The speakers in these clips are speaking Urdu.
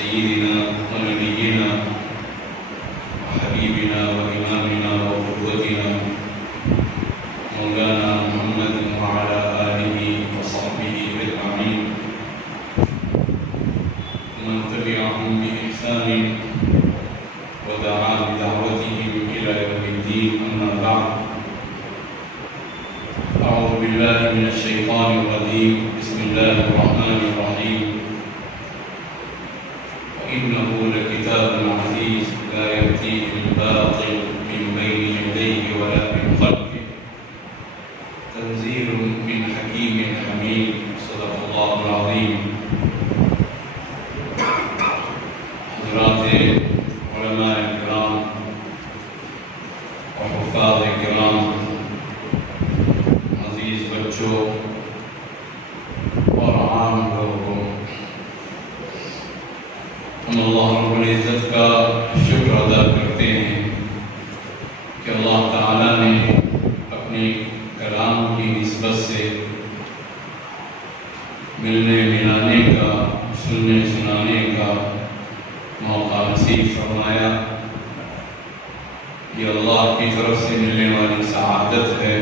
سيدنا ونبينا وحبيبنا وإمامنا وقدوتنا مولانا محمد وعلى آله وصحبه أجمعين ومن تبعهم بإحسان ودعا بدعوتهم إلى يوم الدين. أما بعد، أعوذ بالله من الشيطان الرجيم. بسم الله الرحمن الرحيم. وإنه لكتاب عزيز لا يأتيه الباطل من بين يديه ولا من خلفه تنزيل من حكيم حميد. صدق الله العظيم. حضرات علماء کرام اور حفاظ کرام، عزیز بچوں اور عام لوگوں، ہم اللہ رب العزت کا شکر ادا کرتے ہیں کہ اللہ تعالیٰ نے اپنے کلام کی نسبت سے ملنے ملانے کا، سننے سنانے کا موقع نصیب فرمایا. یہ اللہ کی طرف سے ملنے والی سعادت ہے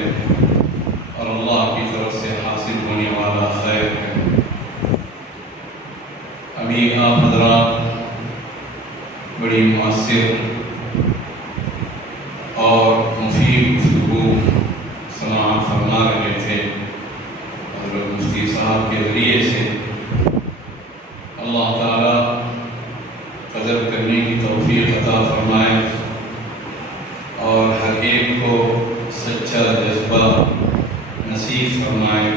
اور اللہ کی طرف سے حاصل ہونے والا خیر ہے. ابھی آپ حضرات بڑی مؤثر اور مفید گفتگو سماعت فرما رہے تھے. حضرت مفتی صاحب کے ذریعے سے اللہ تعالیٰ قدر کرنے کی توفیق عطا فرمائے اور ہر ایک کو سچا جذبہ نصیب فرمائے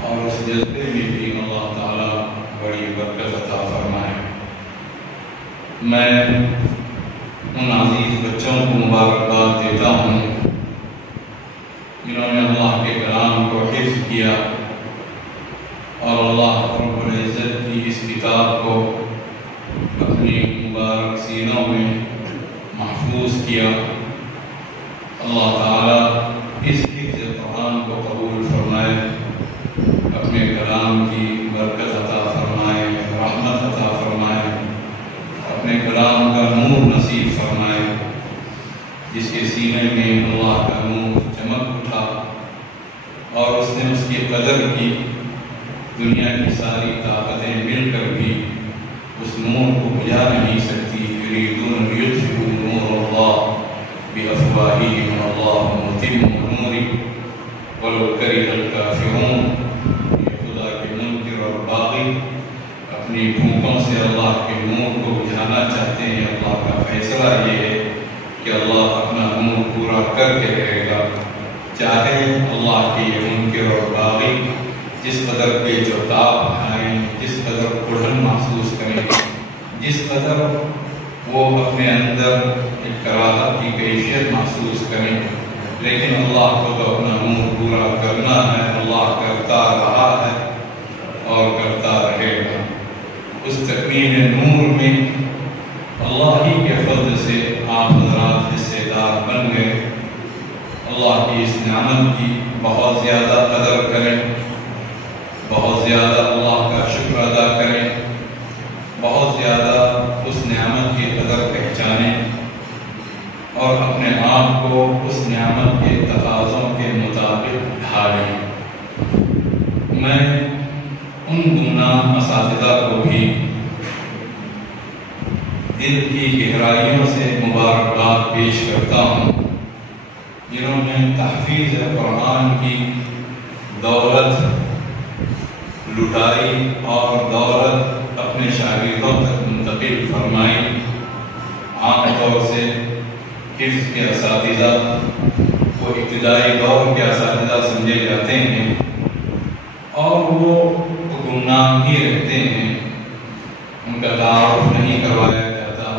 اور اس جذبے میں بھی اللہ تعالیٰ بڑی برکت عطا فرمائے. میں ان عزیز بچوں کو مبارکباد دیتا ہوں جنہوں نے اللہ کے کلام کو حفظ کیا اور اللہ رب العزت کی اس کتاب کو اپنی مبارک سینوں میں محفوظ کیا. اللہ تعالیٰ اس حفظ قرآن کو قبول فرمائے، اپنے کلام کی برکت عطا فرمائے، رحمت عطا فرمائے، اپنے کلام کا نور نصیب فرمائے. جس کے سینے میں اللہ کا نور چمک اٹھا اور اس نے اس کی قدر کی، دنیا کی ساری طاقتیں مل کر بھی اس نور کو بجھا نہیں سکتی. یریدون لیطفئوا نور اللہ بافواہہم واللہ متم نورہ ولو کرہ الکافرون. یہ خدا کے منکر اور باغی اپنی بھوکوں سے اللہ کے نور کو بجھانا چاہتے ہیں. اللہ کا فیصلہ یہ ہے کہ اللہ اپنا نور پورا کر کے رہے گا، چاہے اللہ کے یہ منکر اور باغی جس قدر بے جوتاب کھائیں، جس قدر اڑھن محسوس کریں، جس قدر وہ اپنے اندر ایک کراہت کی کیفیت محسوس کریں، لیکن اللہ کو تو اپنا نور پورا کرنا ہے. اللہ کرتا رہا ہے اور کرتا رہے گا. اس تکمیل نور میں اللہ ہی کے فضل سے آپ حضرات حصے دار بن گئے. اللہ کی اس نعمت کی بہت زیادہ قدر کریں، بہت زیادہ اللہ کا شکر ادا کریں، بہت زیادہ اس نعمت کی قدر پہچانیں اور اپنے آپ کو اس نعمت کے تقاضوں کے مطابق ڈھالیں. میں ان گمنام اساتذہ کو بھی دل کی گہرائیوں سے مبارکباد پیش کرتا ہوں جنہوں نے تحفیظ قرآن کی دولت لٹائی اور دولت اپنے شاگردوں تک منتقل فرمائی. عام طور سے حفظ کے اساتذہ وہ ابتدائی دور کے اساتذہ سمجھے جاتے ہیں اور وہ گمنام ہی رہتے ہیں. ان کا تعارف نہیں کروایا جاتا،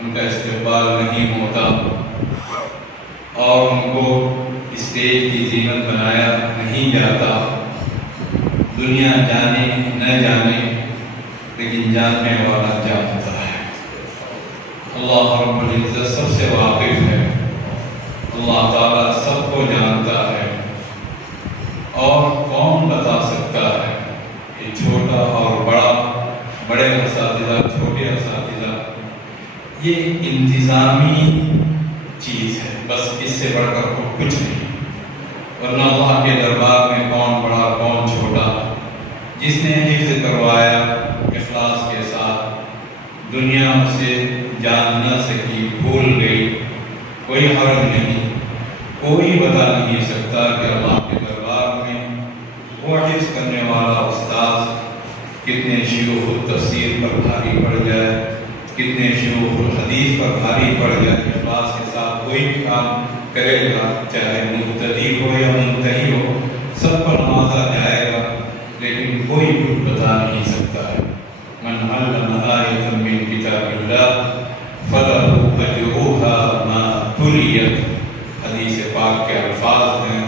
ان کا استقبال نہیں ہوتا اور ان کو اسٹیج کی زینت بنایا نہیں جاتا. دنیا جانے نہ جانے لیکن جاننے والا جانتا ہے. اللہ رب العزت سب سے واقف ہے. اللہ تعالیٰ سب کو جانتا ہے اور کون بتا سکتا ہے کہ چھوٹا اور بڑا، بڑے مسائل یہ انتظامی چیز ہے، بس اس سے بڑھ کر کچھ نہیں۔ ورنہ اللہ کے دربار میں کون بڑا کون چھوٹا، جس نے حفظ کروایا اخلاص کے ساتھ، دنیا اسے جان نہ سکی، بھول گئی، کوئی حرج نہیں، کوئی بتا نہیں سکتا کہ اللہ کے دربار میں وہ حفظ کرنے والا استاذ کتنے شیوخ التفسیر پر بھاری پڑ جائے، کتنے شیوخ الحدیث پر بھاری پڑ جائے، اخلاص کے ساتھ کوئی بھی کام کرے گا، چاہے مبتدی ہو یا منتہی ہو، سب پر نوازا جائے گا، لیکن کوئی کچھ بتا نہیں سکتا ہے۔ من علم آیۃ من کتاب اللہ فلہ اجرها ما تلیت، حدیث پاک کے الفاظ ہیں،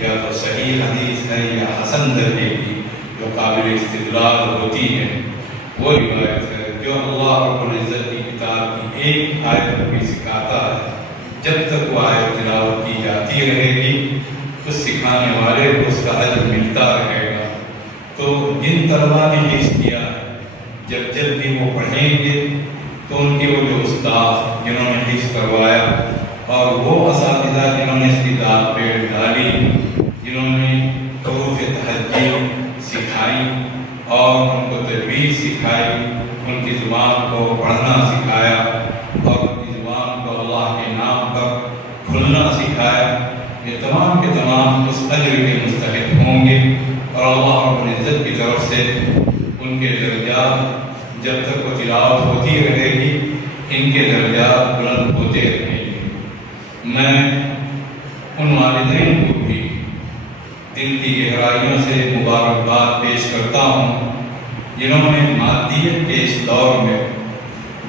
یا تو صحیح حدیث ہے یا حسن درجے کی جو قابل استدلال ہوتی ہے، وہ روایت ہے جو اللہ رب العزت کی کتاب کی ایک آیت بھی سکھاتا ہے، جب تک وہ آیت تلاوت کی جاتی رہے گی اس سکھانے والے کو اس کا اجر ملتا رہے گا۔ تو جن طلباء نے حفظ کیا ہے، جب بھی وہ پڑھیں گے تو ان کے وہ جو استاد جنہوں نے حفظ کروایا اور وہ اساتذہ جنہوں نے اس کی داد پیڑ ڈالی، جنہوں نے حروف تہجی سکھائی اور ان کو تجوید سکھائی، ان کی زبان کو پڑھنا سکھایا اور ان کی زبان کو اللہ کے نام پر کھلنا سکھایا، یہ تمام کے تمام اس اجر کے مستحق ہوں گے، اور اللہ رب العزت کی طرف سے ان کے درجات جب تک وہ تلاوت ہوتی رہے گی ان کے درجات بلند ہوتے رہیں گے۔ میں ان والدین کو بھی دل کی گہرائیوں سے مبارکباد پیش کرتا ہوں جنہوں نے مادیت کے اس دور میں،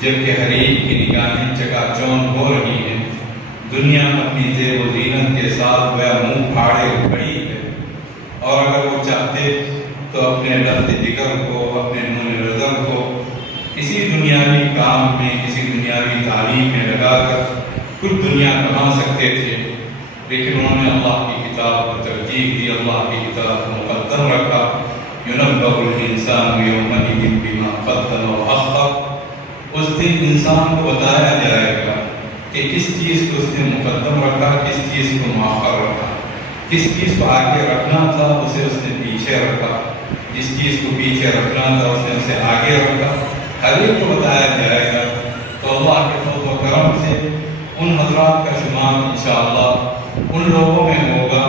جبکہ حریف کی نگاہیں چکا چوند ہو رہی ہیں، دنیا اپنی زیب و زینت کے ساتھ وہ منہ پھاڑے کھڑی ہے، اور اگر وہ چاہتے تو اپنے لفظ جگر کو، اپنے نور نظر کو کسی دنیاوی کام میں، کسی دنیاوی تعلیم میں لگا کر کچھ دنیا کما سکتے تھے، لیکن انہوں نے اللہ کی کتاب کو ترجیح دی، اللہ کی کتاب کو مقدم رکھا۔ يُنَبَّأُ الْإِنسَانُ يَوْمَئِذٍ بِمَا قَدَّمَ وَأَخَّرَ، اس دن انسان کو بتایا جائے گا کہ کس چیز کو اس نے مقدم رکھا، کس چیز کو مؤخر رکھا، کس چیز کو آگے رکھنا تھا اسے اس نے پیچھے رکھا، جس چیز کو پیچھے رکھنا تھا اس نے اسے آگے رکھا، ہر ایک کو بتایا جائے گا۔ تو اللہ کے فضل و کرم سے ان حضرات کا شمار انشاءاللہ ان لوگوں میں ہوگا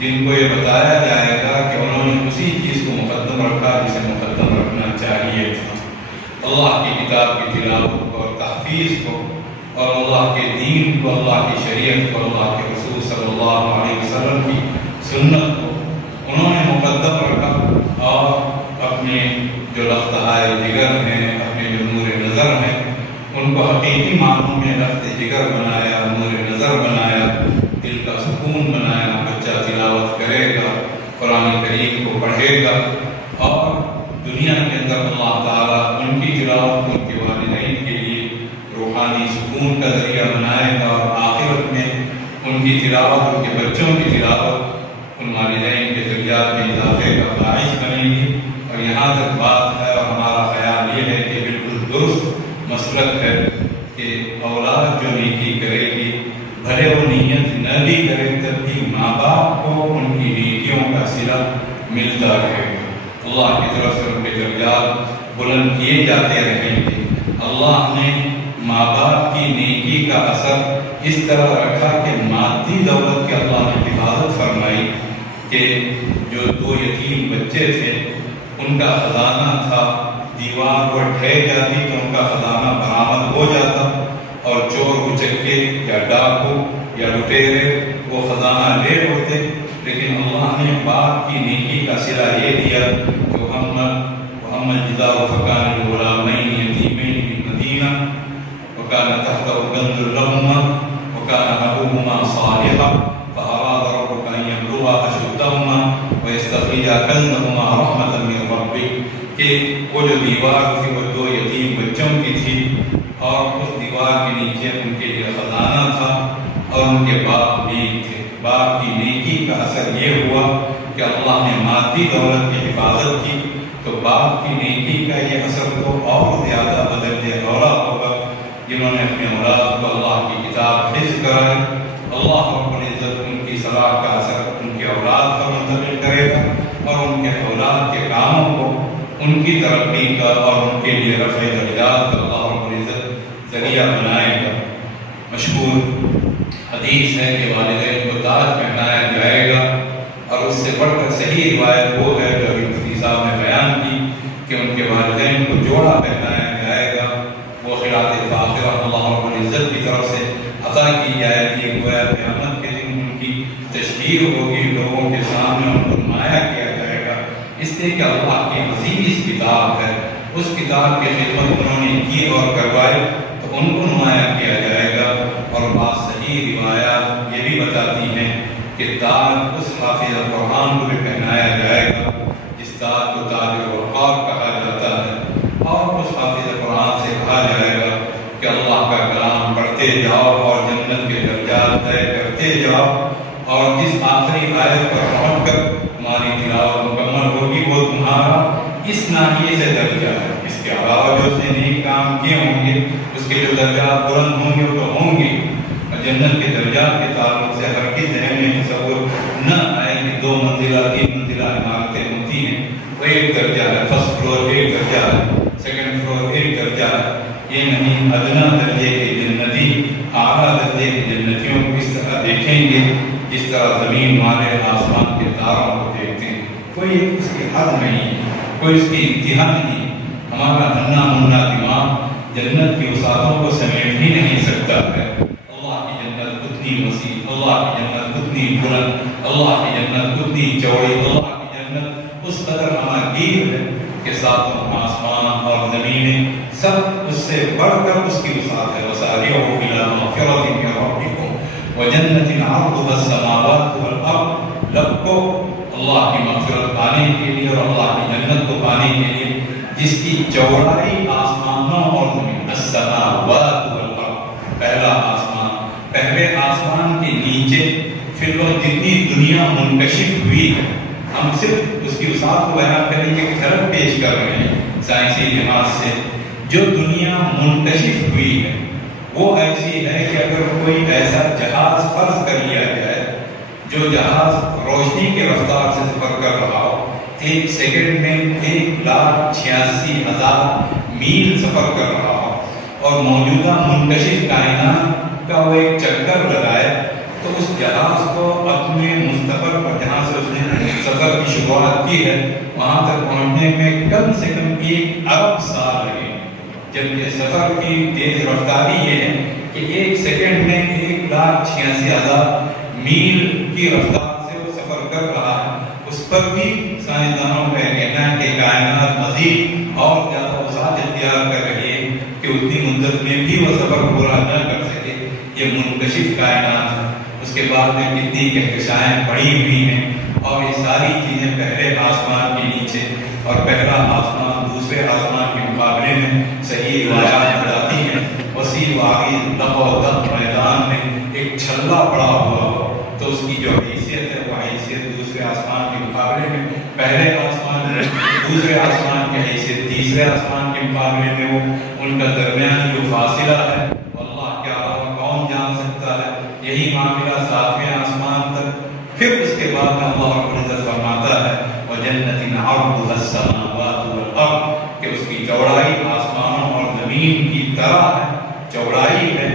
جن کو یہ بتایا جائے گا کہ انہوں نے اسی چیز کو مقدم رکھا جسے مقدم رکھنا چاہیے تھا۔ اللہ کی کتاب کی تلاوت کو اور تحفیظ کو اور اللہ کے دین کو، اللہ کی شریعت کو، اللہ کے رسول صلی اللہ علیہ وسلم کی سنت کو انہوں نے مقدم رکھا، اور اپنے جو لفتۂ جگر ہیں، اپنے جو نور نظر ہیں، ان کو حقیقی معنوں میں لفظ جگر بنایا، نور نظر بنایا، دل کا سکون بنایا۔ بچہ تلاوت کرے گا، قرآن کریم کو پڑھے گا، اور دنیا کے اندر اللہ تعالیٰ ان کی تلاوت کو ان کے والدین کے لیے روحانی سکون کا ذریعہ بنائے گا، اور آخرت میں ان کی تلاوت، ان کے بچوں کی تلاوت ان والدین کے درجات میں اضافے کا باعث بنے گی۔ اور یہاں تک بات ہے، اور ہمارا خیال یہ ہے کہ بالکل درست مسلک ہے کہ اولاد جو نیکی کرے گی، بھلے وہ نیت نہ بھی کرے تب بھی ماں باپ کو ان کی نیکیوں کا صلہ ملتا رہے گا، اللہ کی طرف سے ان کے درجات بلند کیے جاتے رہیں گے۔ اللہ نے ماں باپ کی نیکی کا اثر اس طرح رکھا کہ مادی دولت کے اللہ نے حفاظت فرمائی کہ جو 2 یتیم بچے تھے ان کا خزانہ تھا، دیوار کو ڈھہ جاتی تو ان کا خزانہ برآمد ہو جاتا، اور چور اچکے یا ڈاکو یا لٹیرے وہ خزانہ لے ہوتے، لیکن اللہ نے باپ کی نیکی کا صلہ یہ دیا کہ محمد جزا فکان الغلامین یتیمین بالمدینہ وکان تحتہ کنز لهما وکان ابوہما صالحا فاراد ربک ان یبلغا اشدہما ویستخرجا کنزہما رحمۃ من ربک، کہ وہ جو دیوار تھی وہ 2 یتیم بچوں کی تھی، اور اس دیوار کے نیچے ان کے لیے خزانہ تھا، اور ان کے باپ نیک تھے۔ باپ کی نیکی کا اثر یہ ہوا کہ اللہ نے مادی دولت کی حفاظت کی، تو باپ کی نیکی کا یہ اثر تو اور زیادہ بدرجہ اولا ہوگا جنہوں نے اپنے اولاد کو اللہ کی کتاب حفظ کرائی، اللہ رب العزت ان کی صلاح کا اثر ان کے اولاد پر منتقل کرے گا اور ان کے اولاد کے کاموں کو ان کی ترقی کا اور ان کے لیے رفع درجات کا اللہ رب العزت ذریعہ بنائے گا۔ مشہور حدیث ہے کہ والدین کو تاج پہنایا جائے گا، اور اس سے بڑھ کر صحیح روایت وہ ہے جو ابھی مفتی صاحب نے بیان کی کہ ان کے والدین کو جوڑا پہنایا جائے گا، وہ خیرات فاخرہ اللہ رب العزت کی طرف سے عطا کی جائے گی۔ گویا قیامت کے دن ان کی تشہیر ہوگی، لوگوں کے سامنے ان کو نمایاں کیا جائے گا، اس لیے کہ اللہ کی عزیز کتاب ہے، اس کتاب کی خدمت انہوں نے کی اور کروائی تو ان کو نمایاں کیا جائے گا۔ اور بات صحیح روایات یہ بھی بتاتی ہیں کہ تاج اس حافظ قرآن کو بھی پہنایا جائے گا جس تاج کو تاج الوقار کہا جاتا ہے، اور اس حافظ قرآن سے کہا جائے گا کہ اللہ کا کلام پڑھتے جاؤ اور جنت کے درجات طے کرتے جاؤ، اور جس آخری آیت پر پہنچ کر تمہاری تلاوت مکمل ہوگی وہ تمہارا اس ناحیے سے درجہ ہے، اس کے علاوہ جو اس نے نیک کام کیے ہوں گے اس کے جو درجات بلند ہوں گے وہ تو ہوں گے۔ اور جنت کے درجات کے تعلق سے ہرگز ذہن میں تصور نہ آئے کہ 2 منزلہ 3 منزلہ عمارتیں ہوتی ہیں، وہ ایک درجہ ہے، فرسٹ فلور ایک درجہ ہے، سیکنڈ فلور ایک درجہ ہے، یہ نہیں۔ ادنا درجے کے جنتی اعلیٰ درجے کے جنتیوں کو اس طرح دیکھیں گے جس طرح زمین والے آسمان کے تاروں کو دیکھتے ہیں، کوئی اس کی حد نہیں ہے، کوئی اس کی انتہا نہیں۔ ہمارا ننھا منھا دماغ جنت کی وسعتوں کو سمیٹ ہی نہیں سکتا ہے۔ اللہ کی جنت اتنی وسیع، اللہ کی جنت اتنی بلند، اللہ کی جنت اتنی چوڑی، اللہ کی جنت اس قدر ہماگیر ہے کہ ساتوں آسمان اور زمینیں سب اس سے بڑھ کر اس کی وسعت ہے۔ وسارعوا إلى مغفرة من ربكم وجنة عرضها السماوات والأرض، لب کو اللہ کی مغفرت پانے کے لیے اور اللہ کی جنت کو پانے کے لیے جس کی چوڑائی آسمانوں اور زمین، السماوات والارض، پہلا آسمان، پہلے آسمان کے نیچے پھر وہ جتنی دنیا منکشف ہوئی ہے، ہم صرف اس کی وسعت کو بیان کرنے کے طرف پیش کر رہے ہیں سائنسی لحاظ سے۔ جو دنیا منکشف ہوئی ہے وہ ایسی ہے کہ اگر کوئی ایسا جہاز فرض کر لیا جائے جو جہاز روشنی کے رفتار سے سفر کر رہا ہو، 1 سیکنڈ میں 1,86,000 میل سفر کر رہا ہو، اور موجودہ منکشف کائنات کا وہ ایک چکر لگائے تو اس جہاز کو اپنے مستقر پر جہاں سے اس نے سفر کی شروعات کی ہے وہاں تک پہنچنے میں کم سے کم 1 ارب سال لگے، جبکہ سفر کی تیز رفتاری یہ ہے کہ 1 سیکنڈ میں 1,86,000 میل کی رفتار سے وہ سفر کر رہا ہے۔ اس پر بھی سائنسدانوں کا کہنا ہے کہ کائنات مزید اور زیادہ وسعت اختیار کر رہی ہے کہ اتنی مدت میں بھی وہ سفر پورا نہ کر سکے۔ یہ منکشف کائنات ہے، اس کے بعد میں کتنی کہکشائیں پڑی ہوئی ہیں، اور یہ ساری چیزیں پہلے آسمان کے نیچے، اور پہلا آسمان دوسرے آسمان کے مقابلے میں صحیح روایات بتاتی ہیں وسیع واقعی لبودت میدان میں ایک چھلا پڑا ہوا ہو تو اس کی جو حیثیت ہے وہ حیثیت دوسرے آسمان کے مقابلے میں پہلے آسمان میں، دوسرے آسمان کی حیثیت تیسرے آسمان کے مقابلے میں وہ ان کا درمیانی جو فاصلہ ہے اللہ کے علاوہ کون جان سکتا ہے۔ یہی معاملہ 7ویں آسمان تک، پھر اس کے بعد میں اللہ رب العزت فرماتا ہے وَجَنَّةٍ عَرْضُهَا السَّمَاوَاتُ وَالْأَرْضُ، کہ اس کی چوڑائی آسمانوں اور زمین کی طرح ہے، چوڑائی ہے،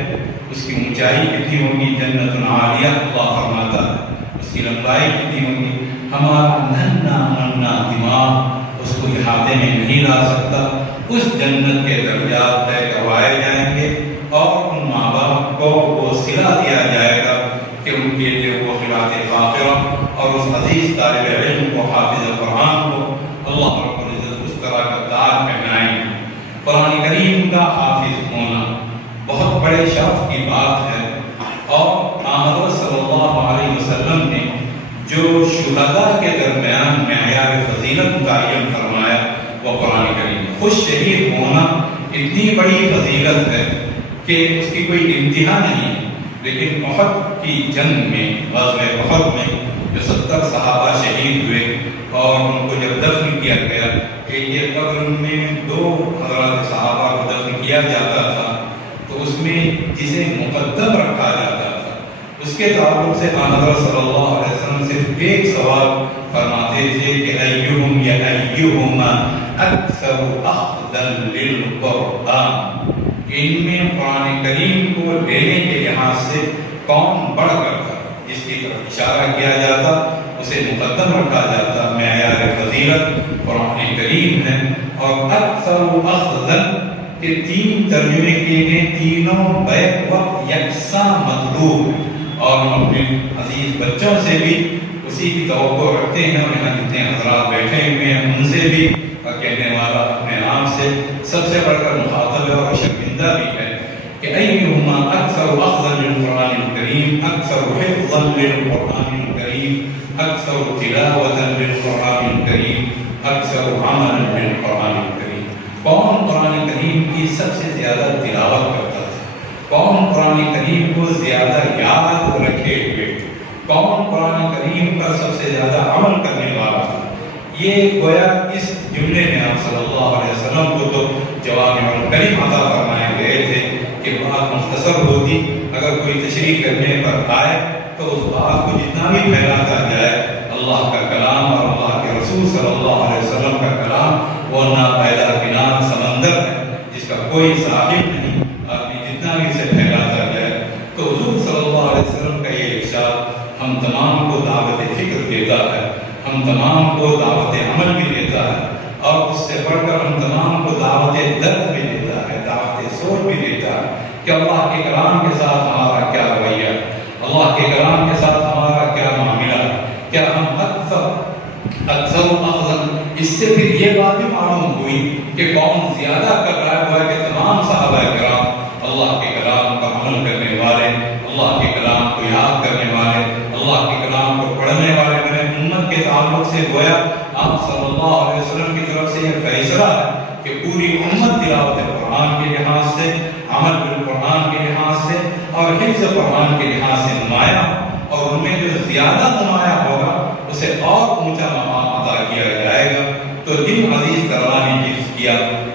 اس کی اونچائی کتنی ہوگی، جنت عالیہ اللہ فرماتا ہے، اس کی لمبائی کتنی ہوگی۔ ہمارا ننھا منھا دماغ اس کو احاطے میں نہیں لا سکتا۔ اس جنت کے درجات طے کروائے جائیں گے اور ان ماں باپ کو وہ صلہ دیا جائے گا کہ ان کے لیے وہ خیرات فاخرہ اور اس عزیز طالب علم کو، حافظ قرآن کو اللہ رب العزت اس طرح کا تاج پہنائیں گے۔ قرآن کریم کا حافظ ہونا بہت بڑے شرف کی بات ہے، اور حضرت صلی اللہ علیہ وسلم نے جو شہداء کے درمیان معیار فضیلت متعین فرمایا وہ قرآن کریم۔ خود شہید ہونا اتنی بڑی فضیلت ہے کہ اس کی کوئی انتہا نہیں ہے، لیکن احد کی جنگ میں، غزوہ احد میں جو 70 صحابہ شہید ہوئے اور ان کو جب دفن کیا گیا کہ یہ قبر میں 2 حضرات صحابہ کو دفن کیا جاتا تھا، تو اس میں جسے مقدم رکھا جاتا تھا اس کے تعلق سے حضرت صلی اللہ علیہ وسلم صرف ایک سوال فرماتے تھے کہ ایہم یا ایہما اکثر اخذا للقرآن، ان میں قرآن کریم کو لینے کے لحاظ سے کون بڑھ کر تھا، جس کی طرف اشارہ کیا جاتا اسے مقدم رکھا جاتا۔ معیار فضیلت قرآن کریم ہے۔ اور اکثر اخذا کے تین ترجمے کیے گئے، تینوں بیک وقت یکساں مطلوب ہے، اور ہم اپنے عزیز بچوں سے بھی اسی کی توقع رکھتے ہیں، اور یہاں جتنے حضرات بیٹھے ہوئے ہیں ان سے بھی، اور کہنے والا اپنے آپ سے سب سے بڑھ کر مخاطب ہے اور شرمندہ بھی ہے کہ ایہما اکثر اخذا للقرآن الکریم، اکثر حفظا للقرآن الکریم، اکثر تلاوتا للقرآن الکریم، اکثر عملا للقرآن الکریم۔ کون قرآن کریم کی سب سے زیادہ تلاوت کرتا تھا، کون قرآن کریم کو زیادہ یاد رکھے ہوئے، کون قرآن کریم پر سب سے زیادہ عمل کرنے والا تھا، یہ گویا اس جملے میں آپ صلی اللہ علیہ وسلم کو تو جوامع الکلم عطا فرمائے گئے تھے کہ بات مختصر ہوتی، اگر کوئی تشریح کرنے پر آئے تو اس بات کو جتنا بھی پھیلاتا جائے، اللہ کا کلام اور اللہ کے رسول صلی اللہ علیہ وسلم کا کلام وہ ناپیدا بنان سمندر ہے جس کا کوئی صاحب نہیں، آدمی جتنا بھی اسے پھیلاتا جائے۔ تو حضور صلی اللہ علیہ وسلم کا یہ ارشاد ہم تمام کو دعوت فکر دیتا ہے، ہم تمام کو دعوت عمل بھی دیتا ہے، اور اس سے بڑھ کر ہم تمام کو دعوت درد بھی دیتا ہے، دعوت سوچ بھی دیتا ہے کہ اللہ کے کلام کے ساتھ ہمارا کیا رویہ، اللہ کے کلام کے ساتھ ہمارا کیا معاملہ، کیا ہم اکثر افضل۔ اس سے پھر یہ بات بھی معلوم ہوئی کہ کون زیادہ کر رہا ہے، وہ کہ تمام صحابہ کرام اللہ کے کلام پر عمل کرنے والے، اللہ کے کلام کو یاد کرنے والے، اللہ کے کلام کو پڑھنے والے بنے۔ امت کے تعلق سے گویا آپ صلی اللہ علیہ وسلم کی طرف سے یہ فیصلہ ہے کہ پوری امت تلاوت قرآن کے لحاظ سے، عمل بالقرآن کے لحاظ سے اور حفظ قرآن کے لحاظ سے نمایاں، اور ان میں جو زیادہ نمایاں ہوگا اسے اور اونچا مقام عطا کیا جائے گا۔ تو جن عزیز طلباء نے حفظ کیا،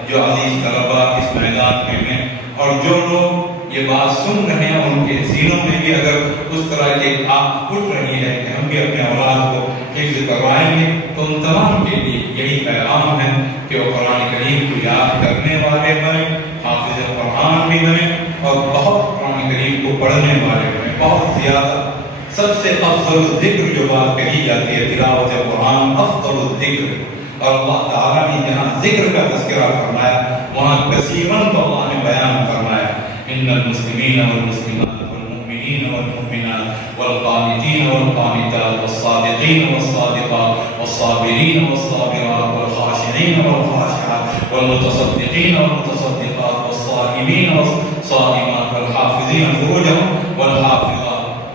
جو عزیز طلباء اس میدان میں ہیں، اور جو لوگ یہ بات سن رہے ہیں ان کے سینوں میں بھی اگر اس طرح کی آنکھ اٹھ رہی ہے کہ ہم بھی اپنے اولاد کو حفظ کروائیں گے، تو ان تمام کے لیے یہی پیغام ہے کہ وہ قرآن کریم کو یاد کرنے والے بنے، حافظ قرآن بھی بنے، اور بہت قرآن کریم کو پڑھنے والے بنے، بہت زیادہ۔ سب سے افضل ذکر جو بات کہی جاتی ہے تلاوت قرآن، افضل الذکر، اور اللہ تعالیٰ نے جہاں ذکر کا تذکرہ فرمایا وہاں کثیراً تو اللہ نے بیان فرمایا ان المسلمین والمسلمات والمؤمنین والمؤمنات والقانتین والقانتات والصادقین والصادقات والصابرین والصابرات والخاشعین والخاشعات والمتصدقین والمتصدقات والصائمین والصائمات والحافظین فروجهم والحافظات۔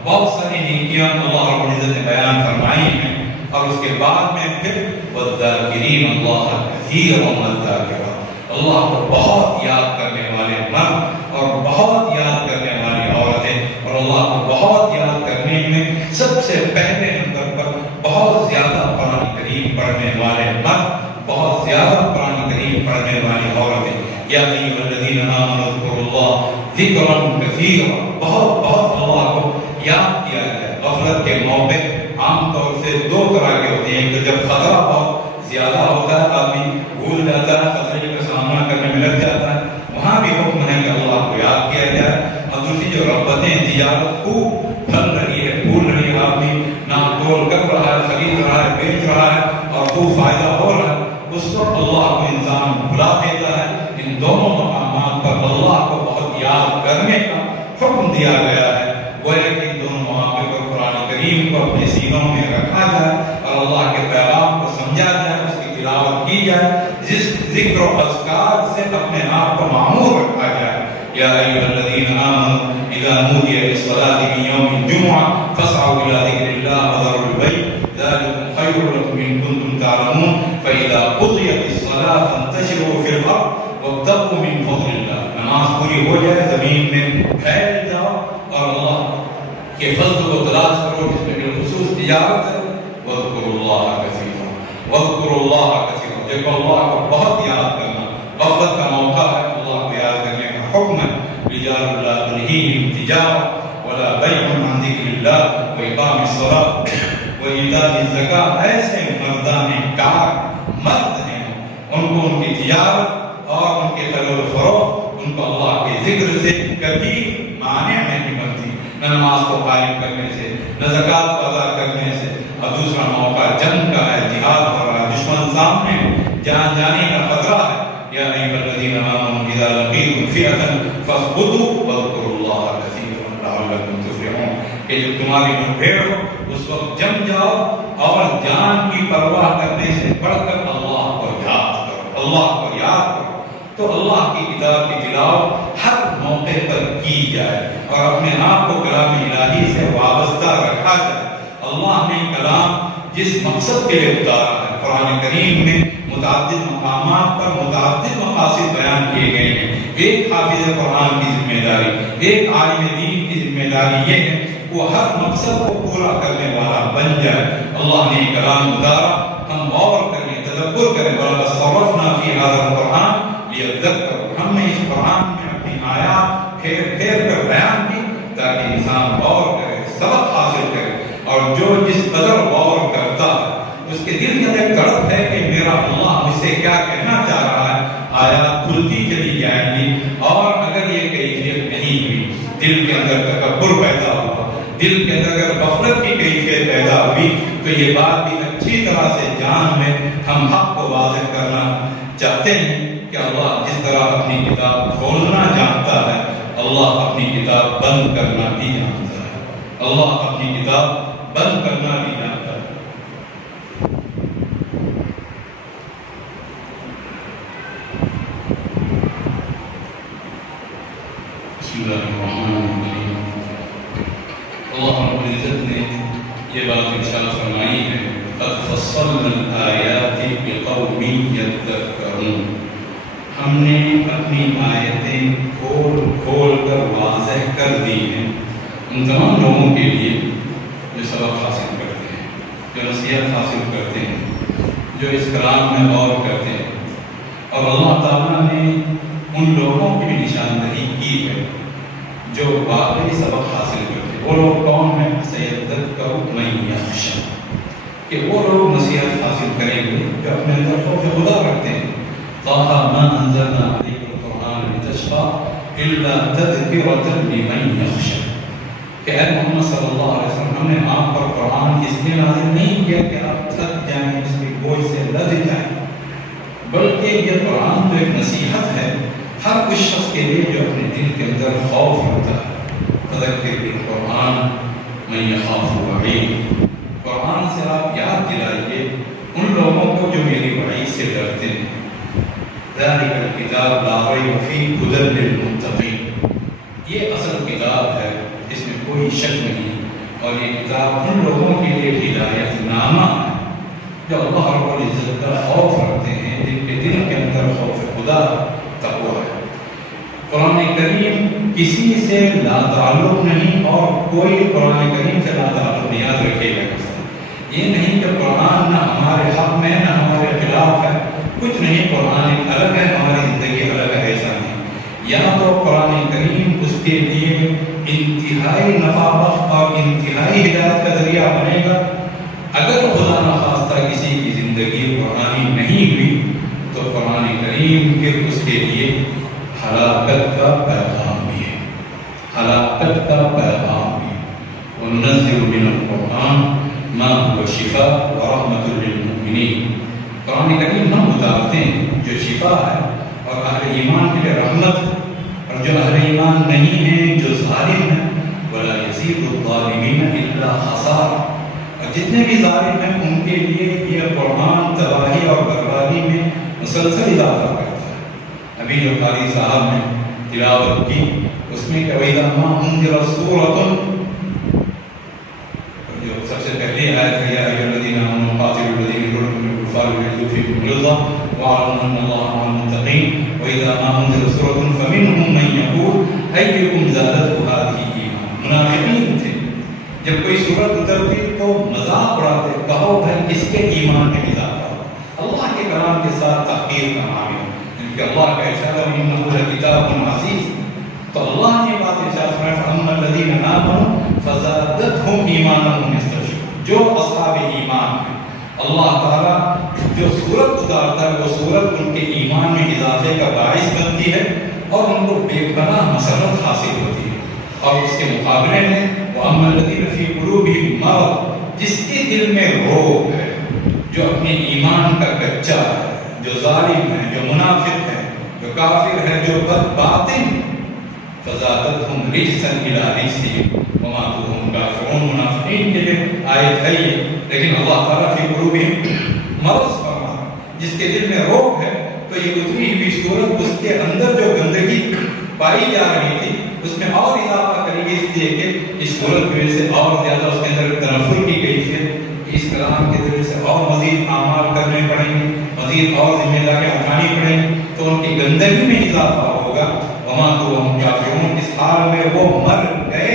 بہت ساری نیکیاں اللہ رب العزت نے بیان فرمائی ہیں، اور اس کے بعد میں پھر والذاکرین اللہ کثیرا والذاکرات، اللہ کو بہت یاد کرنے والے مرد اور بہت یاد کرنے والی عورتیں، اور اللہ کو بہت یاد کرنے میں سب سے پہلے نمبر پر بہت زیادہ قرآن کریم پڑھنے والے مرد، بہت زیادہ قرآن کریم پڑھنے والی عورتیں۔ یا ایھا الذین آمنوا اذکروا اللہ ذکرا کثیرا، بہت بہت اللہ کو یاد کیا جائے۔ غفلت کے موقع عام طور سے دو طرح کے ہوتے ہیں، تو جب خطرہ بہت زیادہ ہوتا ہے آدمی بھول جاتا ہے، خطرے کا سامنا کرنے میں لگ جاتا ہے، وہاں بھی حکم ہے کہ اللہ کو یاد کیا جائے۔ اور دوسری جو رغبتیں، تجارت خوب پھل رہی ہے، پھول رہی ہے، آدمی نام تول کر رہا ہے، خرید رہا ہے، بیچ رہا ہے، اور خوب فائدہ ہو رہا ہے، اس وقت اللہ کو انسان بھلا دیتا ہے۔ ان دونوں مقامات پر اللہ کو بہت یاد کرنے کا حکم دیا گیا ہے، گویا کہ ان دونوں مواقع پر قرآن کریم کو اپنے سینوں میں رکھا جائے اور اللہ کے پیغام کو سمجھا جائے، اس کی تلاوت کی جائے، جس ذکر و اذکار سے اپنے آپ کو معمور رکھا جائے۔ یا ایھا الذین آمنوا اذا نودی للصلاۃ من یوم الجمعہ فاسعوا الی ذکر اللہ وذروا البیع ذلکم خیر لکم ان کنتم تعلمون فاذا قضیت الصلاۃ فانتشروا فی الارض وابتغوا من فضل اللہ۔ نماز پوری ہو جائے، زمین میں پھیل جاؤ اور اللہ کے فضل کو تلاش کرو، جس میں بالخصوص تجارت ہے۔ وَاذْكُرُوا اللَّهَ كَثِيرًا وَاذْكُرُوا اللَّهَ كَثِيرًا، دیکھو اللہ کو بہت یاد کرنا، غفلت کا موقع ہے، اللہ کو یاد کرنے کا حکم ہے۔ تجارة ولا بيع عن ذكر الله وإقام الصلاة وإيتاء الزكاة. ایسے مردان کار مرد ہیں، ان کو ان کی تجارت اور ان کے خرید و فروخت ان کو اللہ کے ذکر سے کبھی مانع نہیں بنتی، نہ نماز کو قائم کرنے سے، نہ زکات کو ادا کرنے سے. اور دوسرا موقع جنگ کا ہے، جہاد ہو رہا ہے، دشمن سامنے جان جانے کا خطرہ ہے. یا ایھا الذین آمنوا اذا لقیتم فئۃ فاثبتوا واذکروا اللہ کثیرا لعلکم تفلحون. کہ جب تمہاری مٹھیڑ ہو اس وقت جم جاؤ اور جان کی پرواہ کرنے سے بڑھ کر اللہ کو یاد کرو، اللہ کو یاد کرو. تو اللہ کی کتاب کی تلاوت ہر موقع پر کی جائے اور اپنے آپ کو کلام الہی سے وابستہ رکھا جائے. اللہ نے کلام جس مقصد کے لیے اتارا ہے، قرآن کریم میں متعدد مقامات پر متعدد مقاصد بیان کیے گئے ہیں. ایک حافظ قرآن کی ذمہ داری، ایک عالم دین کی ذمہ داری یہ ہے وہ ہر مقصد کو پورا کرنے والا بن جائے. اللہ نے کلام اتارا، ہم غور کریں، تدبر کریں. وَلَقَدْ صَرَّفْنَا فِي هَذَا الْقُرْآنِ لِيَذَّكَّرُوا. ہم نے اس قرآن میں اپنی آیات پھیر پھیر کر بیان کی تاکہ انسان غور کرے، سبق حاصل کرے. اور جو جس قدر غور کرتا ہے اس کے دل میں ایک تڑپ ہے کہ میرا اللہ مجھ سے کیا کہنا چاہ رہا ہے. آیات کھلتی چلی جائیں گی اور اگر یہ کیفیت نہیں ہوئی، دل کے اندر تکبر پیدا ہوا، دل کے اندر اگر غفلت کی کیفیت پیدا ہوئی، تو یہ بات بھی اچھی طرح سے جان میں ہم حق کو واضح کرنا چاہتے ہیں کہ اللہ جس طرح اپنی کتاب کھولنا جانتا ہے، اللہ اپنی کتاب بند کرنا بھی جانتا ہے. اللہ اپنی کتاب بند کرنا بھی جانتا ہے. بسم اللہ الرحمن الرحیم. اللہ رب العزت نے یہ بات ارشاد فرمائی ہے، قد فصلنا الآیات لقوم یذکرون. ہم نے اپنی آیتیں کھول کھول کر واضح کر دی ہیں ان تمام لوگوں کے لیے جو سبق حاصل کرتے ہیں، جو نصیحت حاصل کرتے ہیں، جو اس کلام میں غور کرتے ہیں. اور اللہ تعالیٰ نے ان لوگوں کی بھی نشاندہی کی ہے جو واقعی سبق حاصل کرتے ہیں. وہ لوگ کون ہیں؟ سَيَذَّكَّرُ مَن يَخْشَىٰ. کہ وہ لوگ نصیحت حاصل کریں گے جو اپنے اندر خوف خدا رکھتے ہیں. طَٰهَ مَا أَنزَلْنَا عَلَيْكَ الْقُرْآنَ لِتَشْقَىٰ إِلَّا تَذْكِرَةً لِمَن يَخْشَىٰ. کہ اے محمد صلی اللہ علیہ وسلم، ہم نے آپ پر قرآن اس لیے نازل نہیں کیا کہ آپ تھک جائیں، اس کی بوجھ سے لد جائیں، بلکہ یہ قرآن تو ایک نصیحت ہے ہر اس شخص کے لیے جو اپنے دل کے اندر خوف رکھتا ہے. فذکر بالقرآن من یخاف وعید. قرآن سے آپ یاد دلائیے ان لوگوں کو جو میری وعید سے ڈرتے ہیں. ذالک الکتاب لا ریب فیہ ھدی للمتقین. یہ اصل کتاب ہے، اس میں کوئی شک نہیں، اور یہ کتاب ان لوگوں کے لیے ہدایت نامہ ہے جو اللہ رب العزت کا خوف رکھتے ہیں، جن کے دل کے اندر خوف خدا تقویٰ ہے. قرآن کریم کسی سے لا تعلق نہیں اور کوئی قرآن کریم سے لا تعلق نہیں. یاد رکھیے گا یہ نہیں کہ قرآن نہ ہمارے حق میں نہ ہمارے خلاف ہے، کچھ نہیں. قرآن ایک الگ ہے، ہماری زندگی الگ ہے، ایسا نہیں. یا تو قرآن کریم اس کے لیے انتہائی نفع بخش اور انتہائی ہدایت کا ذریعہ بنے گا. اگر خدا نخواستہ کسی کی زندگی قرآنی نہیں ہوئی تو قرآن کریم پھر اس کے لیے ہلاکت کا پیغام بھی ہے، ہلاکت کا پیغام بھی. وَنُنَزِّلُ مِنَ الْقُرْآنِ مَا هُوَ شِفَاءٌ وَرَحْمَةٌ لِلْمُؤْمِنِينَ. قرآن کریم ہم اتارتے ہیں جو شفا ہے اور اہل ایمان کے لیے رحمت ہے، اور جو اہل ایمان نہیں ہیں، جو ظالم ہیں، وَلَا يَزِيدُ الظَّالِمِينَ إِلَّا خَسَارًا. اور جتنے بھی ظالم ہیں ان کے لیے یہ قرآن تباہی اور بربادی میں مسلسل اضافہ کرتا ہے. ابھی جو قاری صاحب نے تلاوت کی اس میں کہ وَإِذَا مَا أُنزِلَتْ سُورَةٌ، جو سب سے پہلی آیت ہے، یا أَيُّهَا الَّذِينَ آمَنُوا قَاتِلُوا الَّذِينَ يَلُونَكُم مِّنَ الْكُفَّارِ وَلْيَجِدُوا فِيكُمْ غِلْظَةً وَاعْلَمُوا أَنَّ اللَّهَ مَعَ الْمُتَّقِينَ. وَإِذَا مَا أُنزِلَتْ سُورَةٌ فَمِنْهُم مَّن يَقُولُ أَيُّكُمْ زَادَتْهُ هَٰذِهِ إِيمَانًا. منافقین تھے، جب کوئی سورت اترتی تو مذاق اڑاتے، کہو بھائی کس کے ایمان میں اضافہ ہو. اللہ کے کلام کے ساتھ تحقیر کا معاملہ، کیونکہ اللہ کا ارشاد ہے وَإِنَّهُ لَکِتَابٌ عَزِیزٌ. تو اللہ نے بات ارشاد فرمایا فَأَمَّا الَّذِينَ آمَنُوا فَزَادَتْهُمْ إِيمَانًا يَسْتَبْشِرُونَ، جو اصحاب ایمان ہیں اللہ تعالیٰ جو صورت اتارتا ہے وہ صورت ان کے ایمان میں اضافے کا باعث بنتی ہے اور ان کو بے پناہ مسرت حاصل ہوتی ہے۔ اور اس کے مقابلے میں وَأَمَّا الَّذِينَ فِي قُلُوبِهِم مَرَضٌ، جس کے دل میں روگ ہے، جو اپنے ایمان کا کچا ہے، جو ظالم ہے، جو منافق ہے، جو کافر ہے، جو باطن، فَزَادَتْهُمْ رِجْسًا إِلَىٰ رِجْسِهِمْ وَمَاتُوا وَهُمْ كَافِرُونَ۔ منافقین کے لیے آیت ہے یہ، لیکن اللہ تعالیٰ فی قلوبہم مرض فرما، جس کے دل میں روگ ہے تو یہ اتری ہوئی صورت اس کے اندر جو گندگی پائی جا رہی تھی اس میں اور اضافہ کرے گی، اس لیے کہ اس صورت کی وجہ سے اور زیادہ اس کے اندر تنفر کی گئی ہے، اس کلام کے ذریعے سے اور مزید اعمال کرنے پڑیں گے، مزید اور ذمہ داریاں اٹھانی پڑیں گی، تو ان کی گندگی میں اضافہ ہوگا۔ وما تو ہم کافرون، اس حال میں وہ مر گئے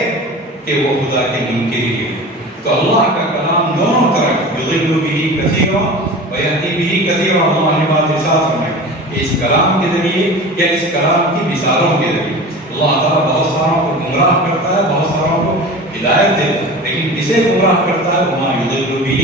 کہ وہ خدا کے منکری ہیں۔ تو اللہ کا کلام دونوں طرف یضل به کثیرا ویہدی به کثیرا، اللہ نے بات ارشاد فرمائی کہ اس کلام کے ذریعے یا اس کلام کی مثالوں کے ذریعے اللہ تعالیٰ بہت ساروں کو گمراہ کرتا ہے، بہت ساروں کو ہدایت دیتا ہے، لیکن کسے گمراہ کرتا ہے؟ وما یضل به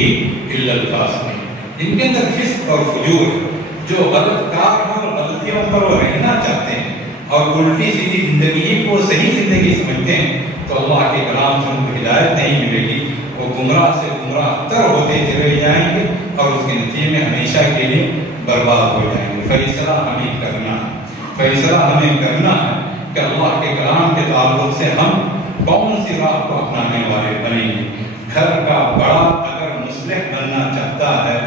الا الفاسقین، جن کے اندر فسق اور فجور ہے، جو غلط کار اور غلطیوں پر وہ رہنا چاہتے ہیں اور الٹی سیدھی زندگی کو صحیح زندگی سمجھتے ہیں، تو اللہ کے کلام سے ان کو ہدایت نہیں ملے گی، وہ گمراہ سے گمراہ تر ہوتے چلے جائیں گے اور اس کے نتیجے میں ہمیشہ کے لیے برباد ہو جائیں گے۔ فیصلہ ہمیں کرنا ہے، فیصلہ ہمیں کرنا ہے کہ اللہ کے کلام کے تعلق سے ہم کون سی راہ کو اپنانے والے بنیں گے۔ گھر کا بڑا اگر مصلح بننا چاہتا ہے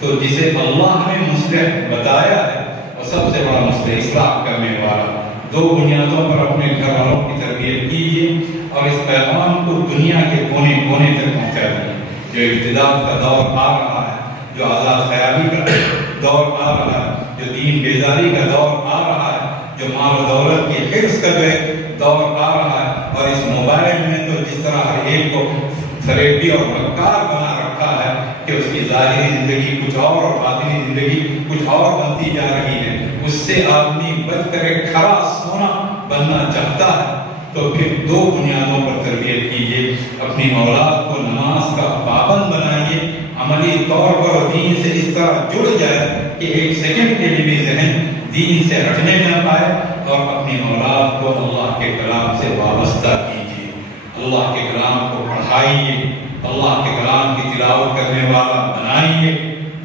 تو جسے اللہ نے مصلح بتایا ہے وہ سب سے بڑا مصلح اصلاح کرنے والا، دو بنیادوں پر اپنے گھر والوں کی تربیت کیجیے اور اس پیغام کو دنیا کے کونے کونے تک پہنچا دیجیے۔ جو ابتداء کا دور آ رہا ہے، جو آزاد خیالی کا دور آ رہا ہے، جو دین بیزاری کا دور آ رہا ہے، جو مال و دولت کی حرص کا دور آ رہا ہے، اور اس موبائل میں تو جس طرح ہر ایک کو فریبی اور مکار بنا رکھا ہے کہ اس کی ظاہری زندگی کچھ اور باطنی زندگی کچھ اور بنتی جا رہی ہے، اس سے آدمی بچ کر ایک کھرا سونا بننا چاہتا ہے، تو پھر دو بنیادوں پر تربیت کیجیے۔ اپنی اولاد کو نماز کا پابند بنائیے، عملی طور پر دین سے اس طرح جڑ جائے کہ ایک سیکنڈ کے لیے بھی ذہن دین سے ہٹنے نہ پائے، اور اپنی اولاد کو اللہ کے کلام سے وابستہ کیجیے، اللہ کے کلام کو پڑھائیے، اللہ کے کلام کی تلاوت کرنے والا بنائیے،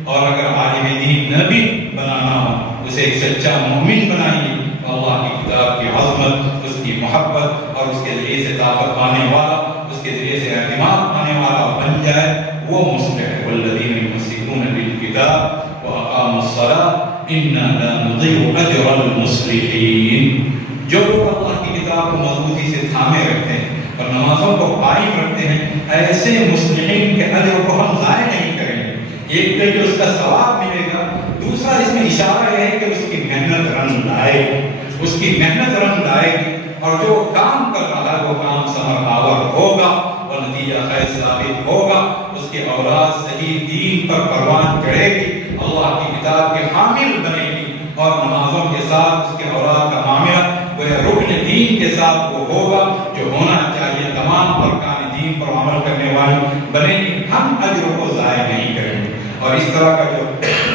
اور اگر عالم دین نہ بھی بنانا ہو اسے ایک سچا مومن بنائیے، اللہ کی کتاب کی عظمت، اس کی محبت اور اس کے ذریعے سے طاقت پانے والا، اس کے ذریعے سے اعتماد پانے والا بن جائے، وہ مصلح ہے۔ والذین یمسکون بالکتاب واقاموا الصلاۃ انا لا نضيع اجر المصلحین، جو لوگ اللہ کی کتاب کو مضبوطی سے تھامے رکھتے ہیں اور نمازوں کو قائم رکھتے ہیں، ایسے مصلحین کے اجر کو ہم ضائع نہیں کریں گے۔ ایک تو جو اس کا ثواب ملے گا، دوسرا اس میں اشارہ یہ ہے کہ اس کی محنت رنگ لائے گی، اس کی محنت رنگ لائے گی، اور جو کام کر رہا ہے وہ کام ثمر آور ہوگا اور نتیجہ خیر ثابت ہوگا، اس کی اولاد صحیح دین پر پروان چڑھے گی، اللہ کی کتاب کے حامل بنے گی، اور نمازوں کے ساتھ اس کے اولاد کا معاملہ وہ رکن دین کے ساتھ وہ ہوگا جو ہونا چاہیے، تمام ارکان دین پر عمل کرنے والی بنے گی۔ ہم اجر کو ضائع نہیں کریں گے، اور اس طرح کا جو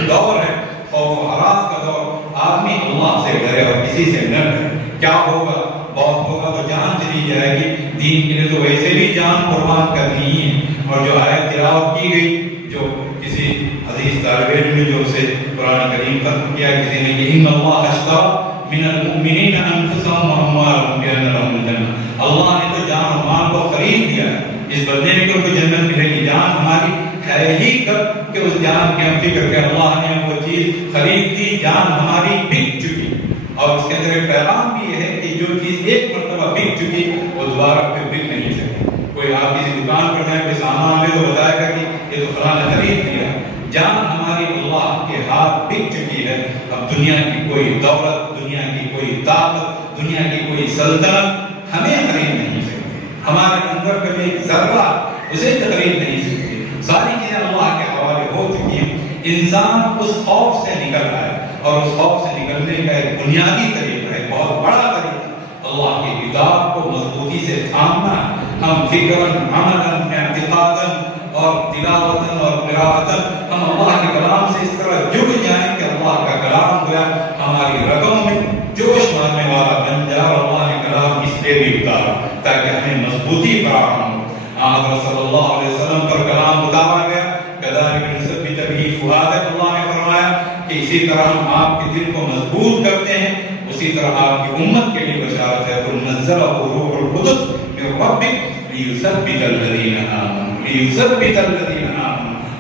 دور ہے خوف و ہراس کا دور، آدمی اللہ سے ڈرے اور کسی سے نہ ڈرے۔ کیا ہوگا؟ بہت ہوگا تو جان چلی جائے گی، دین کے لیے تو ویسے بھی جان قربان کرنی ہی ہے۔ اور جو آیت تلاوت کی گئی، جو کسی عزیز طالب علم نے جو اسے قرآن کریم ختم کیا، کسی نے کہ ان اللہ اشتری من المؤمنین انفسهم واموالهم بان لهم الجنہ، اللہ نے تو جان و مال کو خرید دیا ہے، اس بدلے میں کہ جنت ملے گی۔ جان ہماری ہے ہی کب کہ اس جان کی ہم فکر کہ اللہ نے وہ چیز خرید دی، جان ہماری بک چکی، اور اس کے اندر ایک پیغام بھی یہ ہے کہ جو چیز ایک مرتبہ بک چکی وہ دوبارہ پھر بک نہیں سکتی۔ کوئی آپ کسی دکان پر جائے، کوئی سامان لے تو بتائے گا کہ یہ تو فلاں نے خرید دیا۔ جان ہماری اللہ کے ہاتھ بک چکی ہے، اب دنیا کی کوئی دولت، دنیا کی کوئی طاقت، دنیا کی کوئی سلطنت ہمیں خرید نہیں سکتی، ہمارے اندر کا ایک ذرہ اسے خرید نہیں سکتی، ساری چیزیں اللہ کے حوالے ہو چکی ہیں۔ انسان اس خوف سے نکل رہا ہے، اور اس خوف سے نکلنے کا ایک بنیادی طریقہ ہے، بہت بڑا طریقہ اللہ کی سے تھامنا، ہم فکراً، عملاً، اعتقاداً اور تلاوتاً اور قراءتاً ہم اللہ کے کلام سے اس طرح جڑ جائیں کہ اللہ کا کلام گویا ہماری رگوں میں جوش مارنے والا بن جائے، اور اللہ نے کلام اس لیے بھی اتارا تاکہ ہمیں مضبوطی فراہم ہو۔ حضرت صلی اللہ علیہ وسلم پر کلام اتارا گیا، کذالک نثبت بہ فؤادک، اللہ نے فرمایا کہ اسی طرح ہم آپ کے دل کو مضبوط کرتے ہیں، اسی طرح آپ کی امت کے لیے بشارت ہے، قل نزلہ روح القدس من ربک ليثبت الذين آمنوا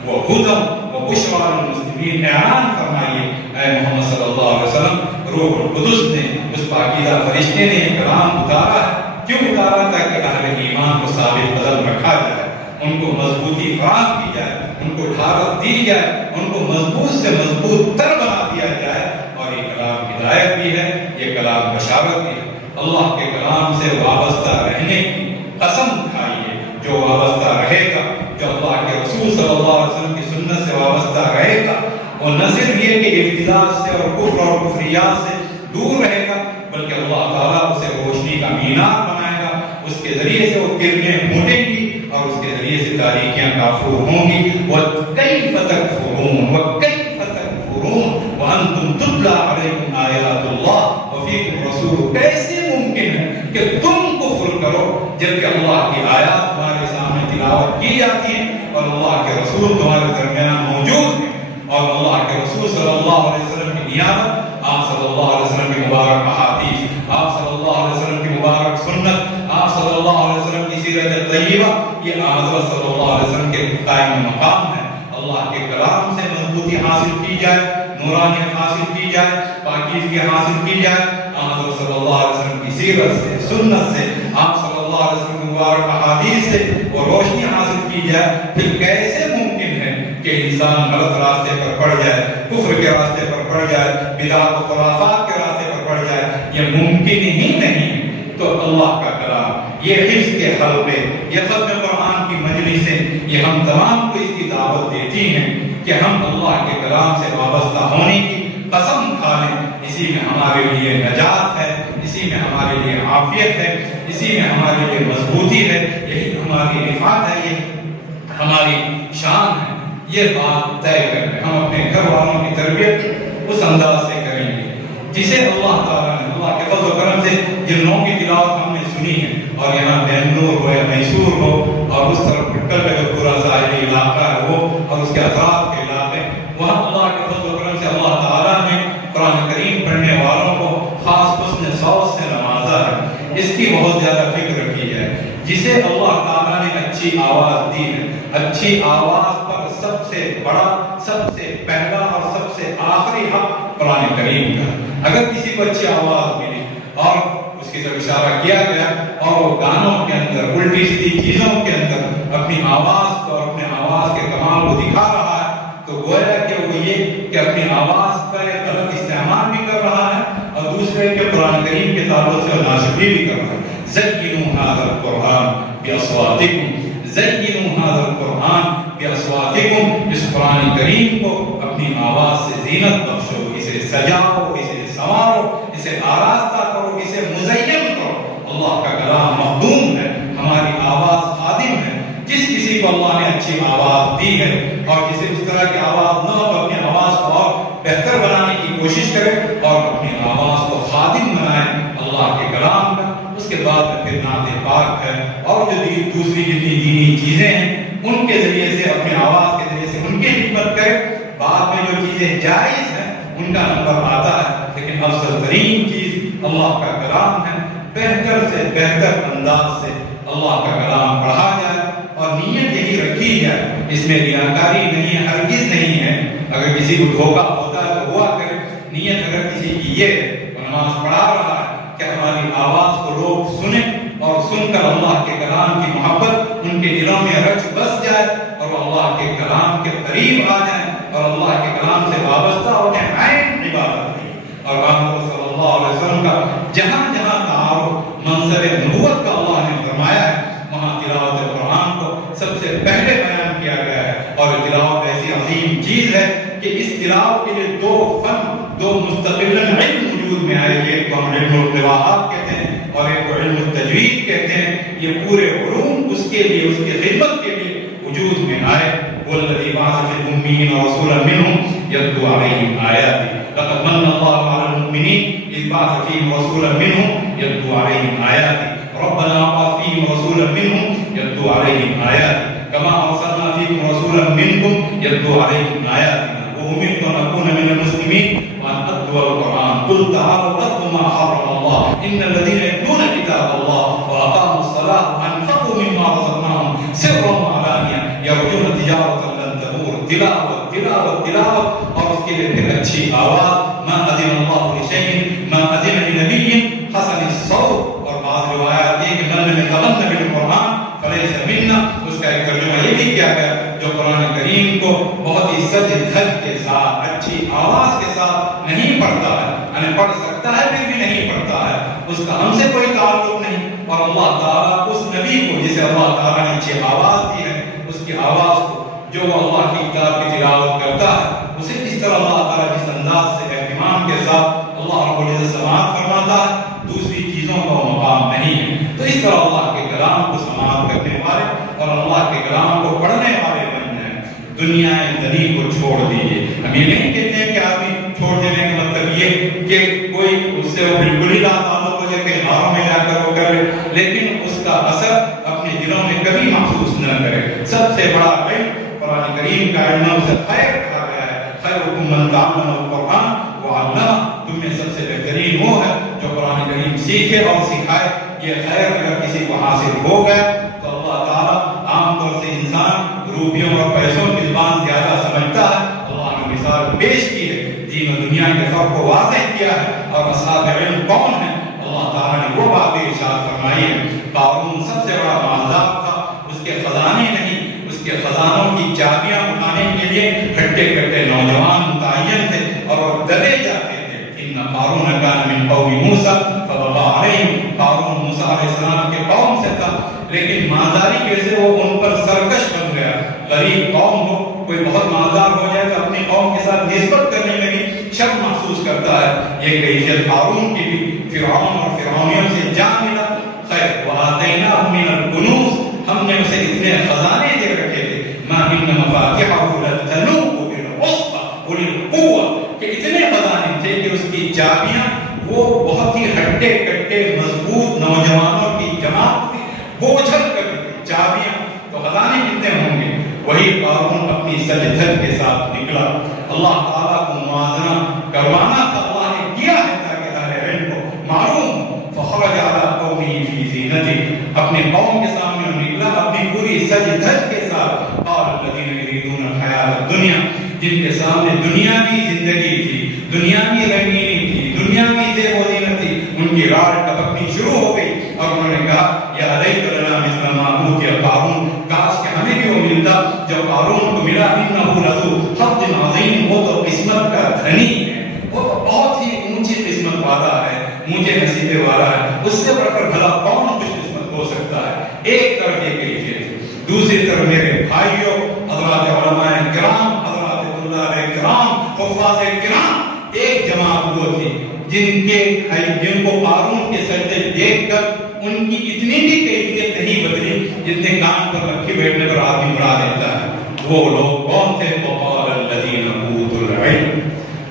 وهدى وبشرى للمسلمین۔ اعلان فرمائیے اے محمد صلی اللہ علیہ وسلم، روح القدس نے، اس پاکیزہ فرشتے نے یہ کلام اتارا ہے۔ کیوں اتارا؟ تاکہ اہل ایمان کو ثابت قدم رکھا جائے، ان کو مضبوطی فراہم کی جائے، ان کو ڈھارت دی جائے، ان کو مضبوط سے مضبوط تر بنا دیا جائے۔ اور یہ کلام ہدایت بھی ہے، یہ کلام بشارت بھی ہے۔ اللہ کے کلام سے وابستہ رہنے کی قسم کھائیے، جو وابستہ رہے گا، جو اللہ کے رسول صلی اللہ علیہ وسلم کی سنت سے وابستہ رہے گا، اور نہ صرف یہ کہ ابتداء سے اور کفر اور کفریات سے دور رہے گا، بلکہ اللہ تعالیٰ اسے روشنی کا مینار بنائے گا، اس کے ذریعے سے وہ کرنیں پھوٹیں گی اور اس کے ذریعے سے تاریکیاں کافور ہوں گی۔ وَكَيْفَ تَكْفُرُونَ وَكَيْفَ تَكْفُرُونَ وَأَنْتُمْ تُتْلَى عَلَيْكُمْ آيَاتُ اللَّهِ وَفِيكُمْ رَسُولُهُ، کیسے ممکن ہے کہ تم کفر کرو جبکہ اللہ کی آیات تمہارے سامنے تلاوت کی جاتی ہیں اور اللہ کے رسول تمہارے درمیان موجود ہیں، اور اللہ کے رسول صلی اللہ علیہ وسلم کی نیابت، آپ صلی اللہ علیہ وسلم کی مبارک احادیث، آپ صلی اللہ علیہ وسلم کی مبارک سنت، آپ صلی اللہ علیہ وسلم کی سیرت طیبہ، یہ حضرت صلی اللہ علیہ وسلم کے قائم مقام ہے۔ اللہ کے کلام سے مضبوطی حاصل کی جائے، نورانیت حاصل کی جائے، پاکیزگی حاصل کی جائے، حضرت صلی اللہ علیہ وسلم کی سیرت سے، سنت سے، آپ صلی اللہ علیہ وسلم کی مبارک احادیث سے وہ روشنی حاصل کی جائے، پھر کیسے ممکن ہے کہ انسان غلط راستے پر پڑ جائے، کفر کے راستے پر پڑ جائے، بدعت و خرافات کے راستے پر پڑ جائے؟ یہ ممکن ہی نہیں۔ تو اللہ کا کلام، یہ حفظ کے حلقے، یہ ختم قرآن کی مجلسیں، یہ ہم تمام کو اس کی دعوت دیتی ہیں کہ ہم اللہ کے کلام سے وابستہ ہونے کی قسم کھا لیں۔ اسی میں ہمارے لیے نجات ہے، اسی میں ہمارے لیے عافیت ہے، اسی میں ہمارے لیے مضبوطی ہے، یہی ہماری رفعت ہے، یہ ہماری شان ہے۔ یہ بات طے کر لیں، ہم اپنے گھر والوں کی تربیت اس انداز سے کریں گے جسے اللہ تعالیٰ نے اللہ کے فضل و کرم سے جن لوگوں کی تلاوت ہم نے سنی ہے، اور یہاں بنگلور ہو یا میسور ہو اور اس طرف پٹکل کا جو پورا ساحلی علاقہ ہے وہ اور اس کے اطراف کے علاقے، وہاں اللہ کے فضل و کرم سے اللہ تعالیٰ نے قرآن کریم پڑھنے والوں کو خاص حسن صوت سے نوازا ہے۔ اس کی بہت زیادہ فکر کی ہے۔ جسے اللہ تعالیٰ نے اچھی آواز دی ہے، اچھی آواز پر سب سے بڑا، سب سے پہلا اور سب سے آخری حق قرآن کریم کا۔ اگر کسی کو اچھی آواز ملی اور اس کی طرف اشارہ کیا گیا اور وہ گانوں کے اندر، الٹی سیدھی چیزوں کے اندر اپنی آواز کو اور اپنے آواز کے کمال کو دکھا رہا ہے، تو گویا کہ وہ یہ کہ اپنی آواز کا ایک غلط استعمال بھی کر رہا ہے، اور دوسرے کہ قرآن کریم کے تعلق سے ناشکری بھی کر رہا ہے۔ زینوا ھذا القرآن باصواتکم، زینوا ھذا القرآن باصواتکم، اس قرآن کریم کو اپنی آواز سے زینت بخشو، اسے سجاؤ، اسے سنوارو، اسے آراستہ کرو، اسے مزین کرو۔ اللہ کا کلام مخدوم ہے، ہماری آواز خادم ہے۔ جس کسی کو اللہ نے اچھی آواز دی ہے اور جسے اس طرح کی آواز نہ ہو، اپنی آواز کو اور بہتر بنانے کی کوشش کرے اور اپنی آواز کو خادم بنائے اللہ کے کلام کا۔ اس کے بعد پھر نعت پاک ہے اور جو دوسری جتنی دینی چیزیں ہیں ان کے ذریعے سے، اپنی آواز کے ذریعے سے ان کی خدمت کرے۔ بعد میں جو چیزیں جائز ہیں ان کا نمبر آتا ہے، لیکن افضل ترین چیز اللہ کا کلام ہے۔ بہتر سے بہتر انداز سے اللہ کا کلام پڑھا جائے اور نیت یہی رکھی جائے، اس میں ریاکاری نہیں ہے، ہرگز نہیں ہے۔ اگر کسی کو دھوکہ ہوتا ہے تو ہوا کرے، نیت اگر کسی کی یہ نماز پڑھا رہا ہے کہ ہماری آواز کو لوگ سنیں اور سن کر اللہ کے کلام کی محبت ان کے دلوں میں رچ بس جائے اور وہ اللہ کے کلام کے قریب آ جائیں اور اللہ کے کلام سے وابستہ ہو جائیں، عین عبادت نہیں۔ اور محمد صلی اللہ علیہ وسلم کا جہاں جہاں تعارف منصب نبوت کا اللہ نے فرمایا ہے، وہاں تلاوت قرآن کو سب سے پہلے بیان کیا گیا ہے۔ اور تلاوت ایسی عظیم چیز ہے کہ اس تلاوت کے لیے دو فن، دو مستقل علم وجود میں آئے، ایک کو ہم علم القراءات کہتے ہیں ہیں اور ایک کو علم التجوید کہتے ہیں، یہ پورے علوم اس کے لیے، اس کی خدمت کے لیے وجود میں آئے۔ والذی بعث فی الأمیین رسولا منہم یتلو علیہم آیاتہ لقد من اللہ علی المؤمنین اذ بعث فیہم رسولا منہم یتلو علیہم آیاتہ ربنا وابعث فیہم رسولا منہم یتلو علیہم آیاتہ کما ارسلنا فیکم رسولا منکم یتلو علیہم آیاتنا وأمرت أن أكون من المسلمين وأن أتلو القرآن قل تعالوا أتلوا ما حرم الله إن الذين يتلون كتاب الله وأقاموا الصلاة وأنفقوا مما رزقناهم سرا وعلانية يرجون تجارة لن تبور تلاوة تلاوة تلاوة اور اس کے لیے پھر اچھی آواز ما أذن الله لشيء ما أذن لنبي حسن الصوت اور بعض روایات یہ کہ من لم يتغن بالقرآن فليس منا، اس کا ایک ترجمہ یہ بھی کیا گیا جو قرآن کریم کو بہت ہی سج دھج کے ساتھ اچھی آواز کے ساتھ نہیں پڑھتا ہے، یعنی پڑھ سکتا ہے پھر بھی نہیں پڑھتا ہے، اس کا ہم سے کوئی تعلق نہیں۔ اور اللہ تعالیٰ اس نبی کو جسے اللہ تعالیٰ نے اچھی آواز دی ہے، اس کی آواز کو جو وہ اللہ کی کتاب کی تلاوت کرتا ہے اسے جس طرح اللہ تعالیٰ جس انداز سے اہتمام کے ساتھ اللہ رب العزت سماعت فرماتا ہے، دوسری چیزوں کا وہ مقام نہیں ہے۔ تو اس طرح اللہ کے کلام کو سماعت کرنے والے اور اللہ کے کلام کو پڑھنے والے بن جائیں۔ دنیا دنی کو چھوڑ دیجیے۔ ہم یہ نہیں کہتے ہیں کہ آدمی چھوڑ دینے کا مطلب یہ کہ کوئی اس سے وہ بالکل ہی تعلق ہو جائے کہ ہاروں میں جا کر وہ کرے، لیکن اس کا اثر اپنے دلوں میں کبھی محسوس نہ کرے۔ سب سے بڑا علم قرآن کریم کا علم سے خیر کہا گیا ہے، خیرکم من تعلم القرآن وعلمہ، تم میں سب سے بہترین وہ ہے جو قرآن کریم سیکھے اور سکھائے۔ یہ خیر اگر کسی کو حاصل ہو گیا تو اللہ تعالیٰ عام طور سے انسان روپیوں اور پیسوں کی زبان زیادہ سمجھتا ہے، اللہ نے مثال پیش کی ہے، دین و دنیا کے فرق کو واضح کیا ہے۔ اور اصحاب علم کون ہیں؟ اللہ تعالیٰ نے وہ باتیں ارشاد فرمائی ہے۔ قارون سب سے بڑا مالدار تھا، اس کے خزانے نہیں، اس کے خزانوں کی چابیاں اٹھانے کے لیے ہٹے کٹے نوجوان متعین تھے اور وہ دبے جاتے تھے۔ ان قارون کان من قوم موسیٰ فبغى علیہم، قارون موسیٰ علیہ السلام کے قوم سے تھا، لیکن مالداری کی وجہ سے وہ ان پر سرکش بن گیا۔ غریب قوم ہو، کوئی بہت مالدار ہو جائے تو اپنی قوم کے ساتھ نسبت کرنے میں بھی شرم محسوس کرتا ہے۔ یہ کیفیت قارون کی بھی فرعون اور فرعونیوں سے جا ملا۔ خیر وآتیناہ من الکنوز، ہم نے اسے اتنے خزانے دے رکھے تھے، ما ان مفاتحہ لتنوء بالعصبہ اولي القوہ، کہ اتنے خزانے تھے کہ اس کی چابیاں وہ بہت ہی ہٹے کٹے مضبوط نوجوانوں کی جماعت تھی، بوجھل کر چابیاں، تو خزانے کتنے ہوں گے؟ وہی قارون اپنی سج دھج کے ساتھ نکلا۔ اللہ تعالیٰ کو موازنہ کروانا تھا، اللہ نے کیا ہے تاکہ اہل علم کو معلوم۔ فخرج علی قومہ فی زینتہ، اپنے قوم کے سامنے نکلا اپنی پوری سج دھج کے ساتھ۔ قال الذین یریدون الحیاۃ الدنیا، جن کے سامنے دنیا کی زندگی تھی، دنیا کی رنگینی تھی، دنیا کی زیب و زینت تھی، ان کی راڑ ٹپکنی شروع ہو گئی اور انہوں نے کہا یا لیت لنا مثل ما اوتی قارون، کاش کہ ہمیں بھی وہ ملتا جو قارون کو ملا، انہ لذو حظ عظیم، وہ تو قسمت کا دھنی ہے، وہ تو بہت ہی اونچی قسمت والا ہے، اونچے نصیبے والا ہے، اس سے بڑھ کر بھلا کون خوش قسمت ہو سکتا ہے۔ ایک طرف یہ کیفیت، دوسری طرف میرے بھائیوں، حضرات علماء کرام، حضرات طلاب کرام، حفاظ کرام، ایک جماعت وہ تھی جن کو قارون کے سجدے دیکھ کر ان کی اتنی بھی کیفیت نہیں بدلی جتنے کان پر رکھے بیٹھنے پر آدمی اڑا دیتا ہے۔ وہ لوگ کون تھے؟ وقال الذین اوتوا العلم،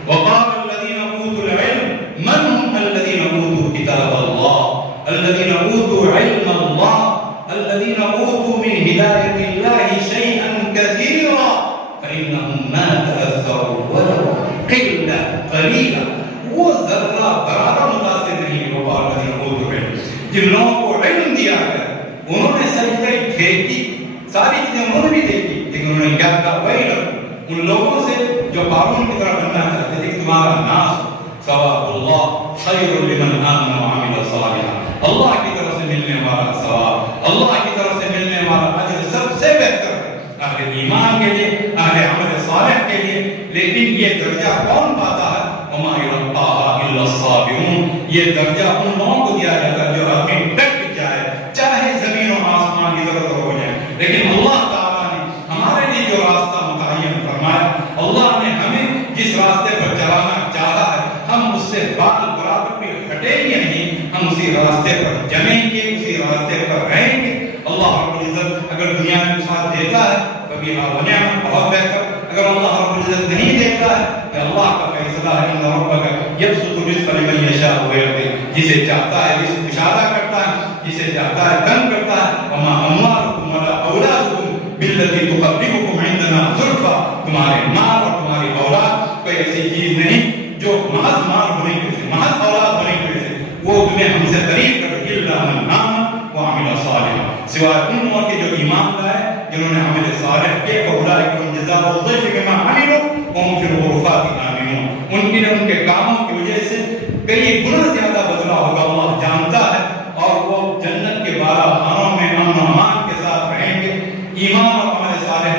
وقال الذین اوتوا العلم، من هم الذین اوتوا کتاب اللہ، الذین اوتوا علم اللہ، الذین اوتوا من ہدایت اللہ شیئا کثیرا فإنهم ما تأثروا ولو قلة قلیلا، وہ ذرہ برابر متاثر نہیں ہو پا رہے ہیں۔ جن لوگوں کو علم دیا گیا انہوں نے سجدے دیکھی، ساری چیزیں انہوں نے بھی دیکھی، لیکن انہوں نے کیا کہا؟ وہی ان لوگوں سے جو قارون کی طرح بننا چاہتے تھے کہ تمہارا ناس ثواب اللہ خیر لمن آمن وعمل صالحا، اللہ کی طرف سے ملنے والا ثواب، اللہ کی طرف سے ملنے والا اجر سب سے بہتر ہے اہل ایمان کے لیے، اہل عمل صالح کے لیے۔ لیکن یہ درجہ کون پاتا ہے؟ وما يلقاها الا الصابرون، یہ درجہ ان لوگوں کو دیا جاتا ہے جو آدمی ڈٹ جائے، چاہے زمین و آسمان کی ضرورت ہو جائے۔ لیکن اللہ تعالیٰ نے ہمارے لیے جو راستہ متعین فرمایا، اللہ نے ہمیں جس راستے پر چلانا چاہا ہے، ہم اس سے بال برابر بھی ہٹیں گے نہیں، ہم ہم اسی راستے پر جمیں گے، اسی راستے پر رہیں گے۔ اللہ رب العزت اگر دنیا میں ساتھ دیتا ہے کبھی ونعم، بہت بہتر۔ اگر اللہ رب العزت نہیں دیتا ہے کہ اللہ کا فیصلہ ہے، ان ربک یبسط الرزق لمن یشاء ویقدر، جسے چاہتا ہے رزق کشادہ کرتا ہے، جسے چاہتا ہے تنگ کرتا ہے۔ وما اموالکم ولا اولادکم بالتي تقربكم عندنا زلفى، تمہارے مال اور تمہاری اولاد کوئی ایسی چیز نہیں جو محض مال ہونے کی وجہ سے، محض اولاد ہونے کی وجہ سے وہ تمہیں ہم سے قریب کر الا من آمن وعمل صالحا، سوائے ان لوگوں کے جو ایمان لائے، جنہوں نے عمل صالح کیے، فاولئک لهم جزاء الضعف بما عملوا وهم في الغرفات آمنون، ان کے ان کے کاموں کی وجہ سے کئی گنا زیادہ بدلہ ہوگا، اللہ جانتا ہے، اور وہ جنت کے بالا خانوں میں امن و امان کے ساتھ رہیں گے۔ ایمان اور عمل صالح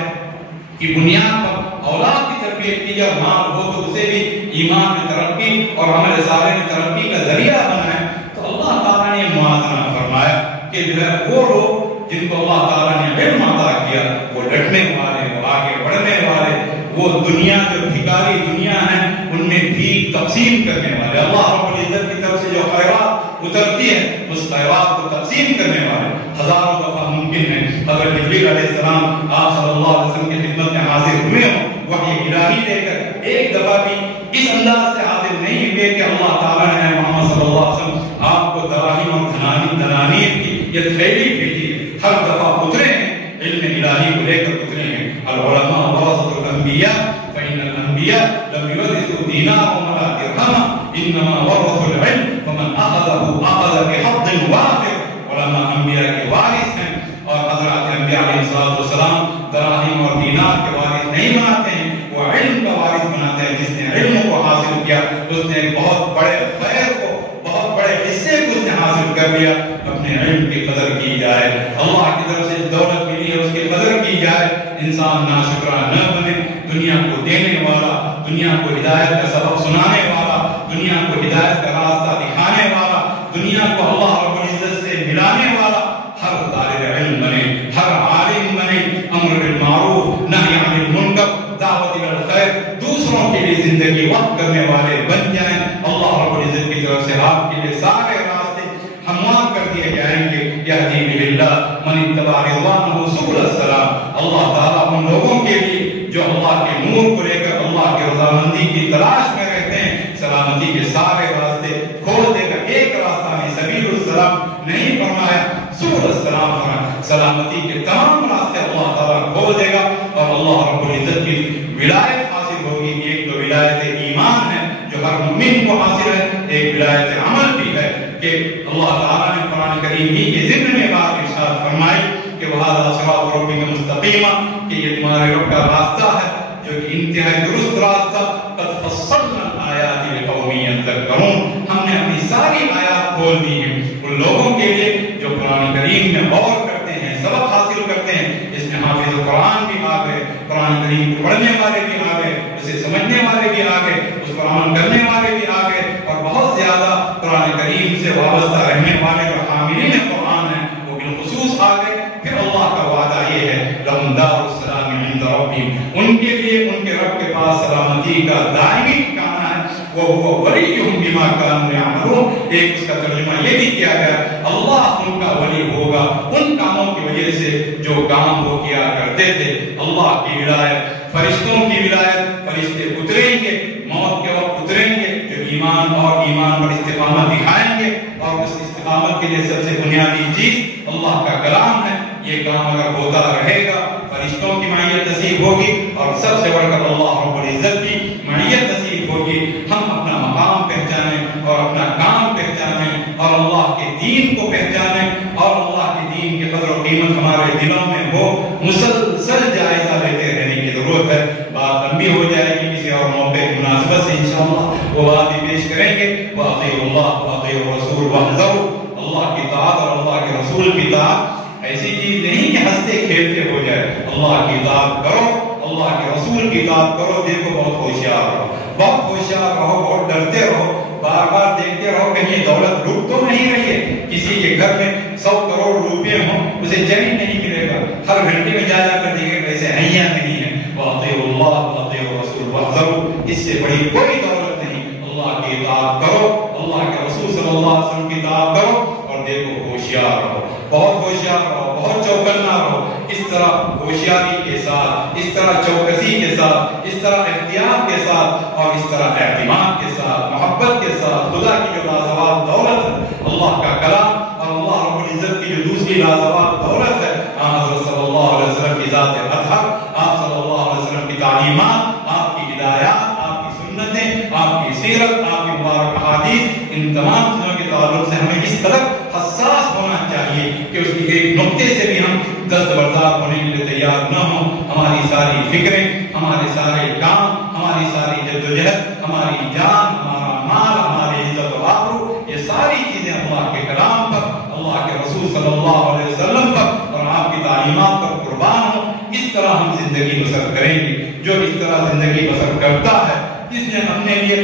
کی بنیاد پر اولاد کی تربیت کی جب مال ہو تو اسے بھی ایمان میں ترقی اور عمل صالح میں ترقی کا ذریعہ بنائے۔ تو اللہ تعالیٰ نے موازنہ فرمایا کہ جو ہے وہ لوگ جن کو اللہ تعالیٰ نے علم عطا کیا، وہ ڈٹنے والے، وہ آگے بڑھنے والے، وہ دنیا جو بھکاری دنیا ہے ان میں بھی تقسیم کرنے والے، اللہ رب العزت کی طرف سے جو خیرات اترتی ہے اس خیرات کو تقسیم کرنے والے ہزاروں دفعہ ممکن ہے حضرت جبریل علیہ السلام آپ صلی اللہ علیہ وسلم کی خدمت میں حاضر ہوئے ہوں وحی الہی لے کر، ایک دفعہ بھی اس انداز سے حاضر نہیں ہوئے کہ اللہ تعالیٰ نے محمد صلی اللہ علیہ وسلم آپ کو دراہیم اور دنانیر کی یہ تھیلی بھیجی ہے، ہر دفعہ اترے ہیں، علم الہی کو لے کر اترے ہیں۔ العلماء ورثۃ الانبیاء فإن الانبیاء لم يورثوا دینارا ولا درہما انما ورثوا العلم فمن اخذه اخذ بحظ وافر، علماء انبیاء کے وارث ہیں، اور حضرات انبیاء علیہ السلام دراہیم اور دینار کے وارث نہیں بناتے ہیں، وہ علم کا وارث بناتے ہیں۔ جس نے علم کو حاصل کیا اس نے بہت بڑے خیر کو، بہت بڑے حصے کو اس نے حاصل کر لیا۔ اپنے علم کی قدر کی جائے، اللہ کی طرف سے دولت ملی ہے اس کی قدر کی جائے، انسان ناشکرا نہ بنے، دنیا کو دینے والا، دنیا کو ہدایت کا سبق سنانے والا، دنیا کو ہدایت کا راستہ دکھانے والا، دنیا کو اللہ رب العزت سے ملانے والا ہر طالب علم بنے، ہر عالم بنے، امر بالمعروف نہی عن المنکر، دعوت الی الخیر، دوسروں کے لیے زندگی وقف کرنے والے بن جائیں۔ اللہ رب العزت کی طرف سے آپ کے لیے سارے راستے ہموار کر دیے جائیں گے۔ یہدی بہ اللہ من اتبع رضوانہ سبل السلام، اللہ تعالیٰ ان لوگوں کے لیے جو اللہ کے نور کو لے کر اللہ کی رضامندی کی تلاش میں رہتے ہیں، سلامتی کے سارے راستے کھول دے گا۔ ایک راستہ نہیں، سبیل السلام نہیں فرمایا، سبل السلام فرمایا، سلامتی کے تمام راستے اللہ تعالیٰ کھول دے گا، اور اللہ رب العزت کی ولایت حاصل ہوگی۔ ایک تو ولایت ایمان ہے جو ہر مومن کو حاصل ہے، ایک ولایت عمل بھی ہے کہ اللہ تعالیٰ نے قرآن کریم ہی کے ذکر میں بات ارشاد فرمائی کہ وَهَذَا صِرَاطُ رَبِّكَ مُسْتَقِيمًا، کہ یہ تمہارے رب کا راستہ ہے جو کہ انتہائی درست راستہ، قَدْ فَصَّلْنَا الْآيَاتِ لِقَوْمٍ يَتَّقُونَ، ہم نے اپنی ساری آیات کھول دی ہیں ان لوگوں کے لیے جو قرآن کریم میں غور کرتے ہیں، سبق حاصل کرتے ہیں۔ اس میں حافظ قرآن بھی آ گئے، قرآن کریم کو پڑھنے والے بھی آ گئے، اسے سمجھنے والے بھی آ گئے، اس پر عمل کرنے والے بھی آ گئے، اور بہت زیادہ قرآن کریم سے وابستہ رہنے والے جو حاملین قرآن ہیں وہ بالخصوص آ گئے۔ پھر اللہ کا وعدہ یہ ہے لَهُمْ دَارُ السَّلَامِ عِنْدَ رَبِّهِمْ، ان کے لیے ان کے رب کے پاس سلامتی کا دائمی ٹھکانہ ہے، وَهُوَ وَلِيُّهُمْ بِمَا كَانُوا يَعْمَلُونَ۔ ایک اس کا ترجمہ یہ بھی کیا گیا اللہ ان کا ولی ہوگا ان کاموں کی وجہ سے جو کام وہ کیا کرتے تھے۔ اللہ کی ولایت، فرشتوں کی ولایت، فرشتے اتریں گے، موت کے وقت اتریں گے جو ایمان اور ایمان پر استقامت دکھائیں گے، اور اس استقامت کے لیے سب سے بنیادی چیز اللہ کا کلام ہے۔ یہ کام اگر ہوتا رہے گا فرشتوں کی معیت نصیب ہوگی، اور سب سے بڑھ کر اللہ رب العزت کی معیت نصیب ہوگی۔ ہم اپنا مقام پہچانیں اور اپنا کام پہچانیں اور اللہ کے دین کو پہچانیں، اور اللہ کے دین کی قدر و قیمت ہمارے دلوں میں ہو۔ مسلسل جائزہ لیتے رہنے کی ضرورت ہے۔ بات لمبی ہو جائے گی، کسی اور موقع کی مناسبت سے انشاءاللہ وہ بات بھی پیش کریں گے۔ وَأَطِيعُوا اللَّهَ وَأَطِيعُوا الرَّسُولَ وَاحْذَرُوا، اللہ کی اطاعت اور اللہ کے رسول کی اطاعت ایسی چیز نہیں کہ ہنستے کھیلتے ہو جائے۔ اللہ کی اطاعت کرو، اللہ کے رسول کی اطاعت کرو۔ دیکھو بہت ہوشیار رہو، بہت ہوشیار رہو، بہت ڈرتے رہو، بار بار دیکھتے رہو کہ یہ دولت رک تو نہیں رہی ہے۔ کسی کے گھر میں 100 کروڑ روپے ہوں اسے چین نہیں ملے گا، ہر گھنٹے میں جا کر دیکھے پیسے ہیں یا نہیں ہیں۔ وَأَطِيعُوا اللَّهَ وَأَطِيعُوا الرَّسُولَ وَاحْذَرُوا، اس سے بڑی کوئی دولت نہیں۔ اللہ کی اطاعت کرو، اللہ کے رسول صلی اللہ علیہ وسلم کی اطاعت کرو اور دیکھو ہوشیار رہو، بہت ہوشیار رہو، بہت چوکنا رہو، اس طرح ہوشیاری کے ساتھ، اس طرح چوکسی کے ساتھ، اس طرح احتیاط کے ساتھ اور اس طرح اعتماد کے ساتھ، محبت کے ساتھ خدا کی جو لازوال دولت ہے اللہ کا کلام اور اللہ رب العزت کی جو دوسری لازوال دولت ہے حضرت صلی اللہ علیہ وسلم کی ذات اطہر، آپ صلی اللہ علیہ وسلم کی تعلیمات، آپ کی ہدایات، آپ کی سنتیں، آپ کی سیرت، آپ کی مبارک احادیث، ان تمام چیزوں کے تعلق سے ہمیں اس قدر حساس ہونا چاہیے کہ اس کی ایک نقطے سے بھی ہم دستبردار ہونے کے لیے تیار نہ ہوں۔ ہماری ساری فکریں، ہمارے سارے کام، ہماری ساری جدوجہد، ہماری جان، ہمارا مال، ہماری عزت و آبرو، یہ ساری چیزیں اللہ کے کلام پر، اللہ کے رسول صلی اللہ علیہ وسلم پر اور آپ کی تعلیمات پر قربان ہوں۔ اس طرح ہم زندگی بسر کریں گے۔ جو اس طرح زندگی بسر کرتا ہے، جس نے اپنے لیے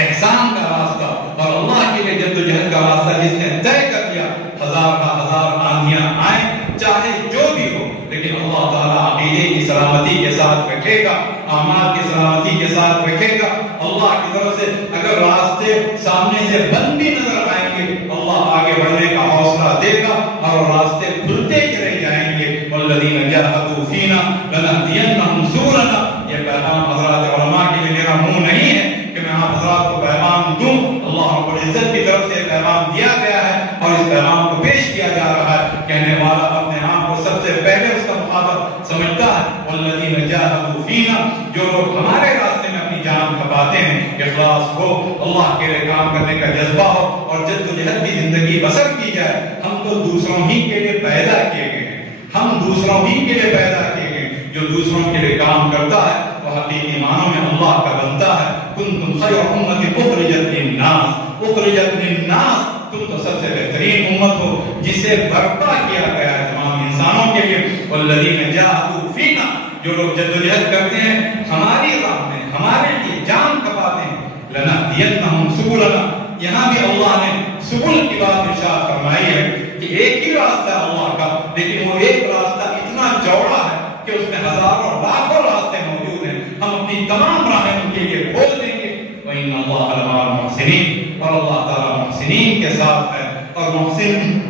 احسان کا راستہ اور اللہ کے لیے جدوجہد کا راستہ جس نے طے کر لیا، ہزار آندیاں آئیں چاہے جو بھی ہو، لیکن اللہ تعالیٰ عقیدے کی سلامتی کے ساتھ رکھے گا، اعمال کی سلامتی کے ساتھ رکھے گا۔ اللہ کی طرف سے اگر راستے سامنے سے بند بھی نظر آئیں گے، اللہ آگے بڑھنے کا حوصلہ دے گا اور راستے کھلتے چلے جائیں گے۔ والذین جاہدوا فینا لنہدینہم سبلنا۔ یہ پیغام حضرات علماء کے لیے میرا منہ نہیں ہے کہ میں آپ حضرات کو پیغام دوں، اللہ رب العزت کی طرف سے پیغام دیا گیا ہے اور اس پیغام کو پیش کیا جا رہا ہے۔ کہنے والا اپنے آپ کو سب سے پہلے اس کا مخاطب سمجھتا ہے۔ والذین جاہدوا فینا، جو لوگ ہمارے راستے میں اپنی جان کھپاتے ہیں، اخلاص ہو، اللہ کے لیے کام کرنے کا جذبہ ہو اور جدوجہد کی زندگی بسر کی جائے۔ ہم تو دوسروں ہی کے لیے پیدا کیے گئے ہیں، ہم دوسروں ہی کے لیے پیدا کیے گئے ہیں۔ جو دوسروں کے لیے کام کرتا ہے وہ حقیقی معنوں میں اللہ کا بنتا ہے۔ کنتم خیر امۃ اخرجت للناس، اخرجت للناس، تم تو سب سے بہترین امت ہو جسے برپا کیا گیا ہے تمام انسانوں کے لیے۔ والذین جاہدوا فینا، جو لوگ جدوجہد کرتے ہیں ہماری راہ میں، ہمارے لیے جان کھپاتے ہیں، لنہدینہم سبلنا۔ یہاں بھی اللہ نے سبل کی بات ارشاد فرمائی ہے کہ ایک ہی راستہ ہے اللہ کا، لیکن وہ ایک راستہ اتنا چوڑا ہے کہ اس میں ہزاروں لاکھوں راستے موجود ہیں۔ ہم اپنی تمام راہیں ان کے لیے کھول دیں گے۔ وَإِنَّ اللَّهَ لَمَعَ الْمُحْسِنِينَ، اور اللہ تعالیٰ محسنین کے ساتھ ہے۔ اور محسن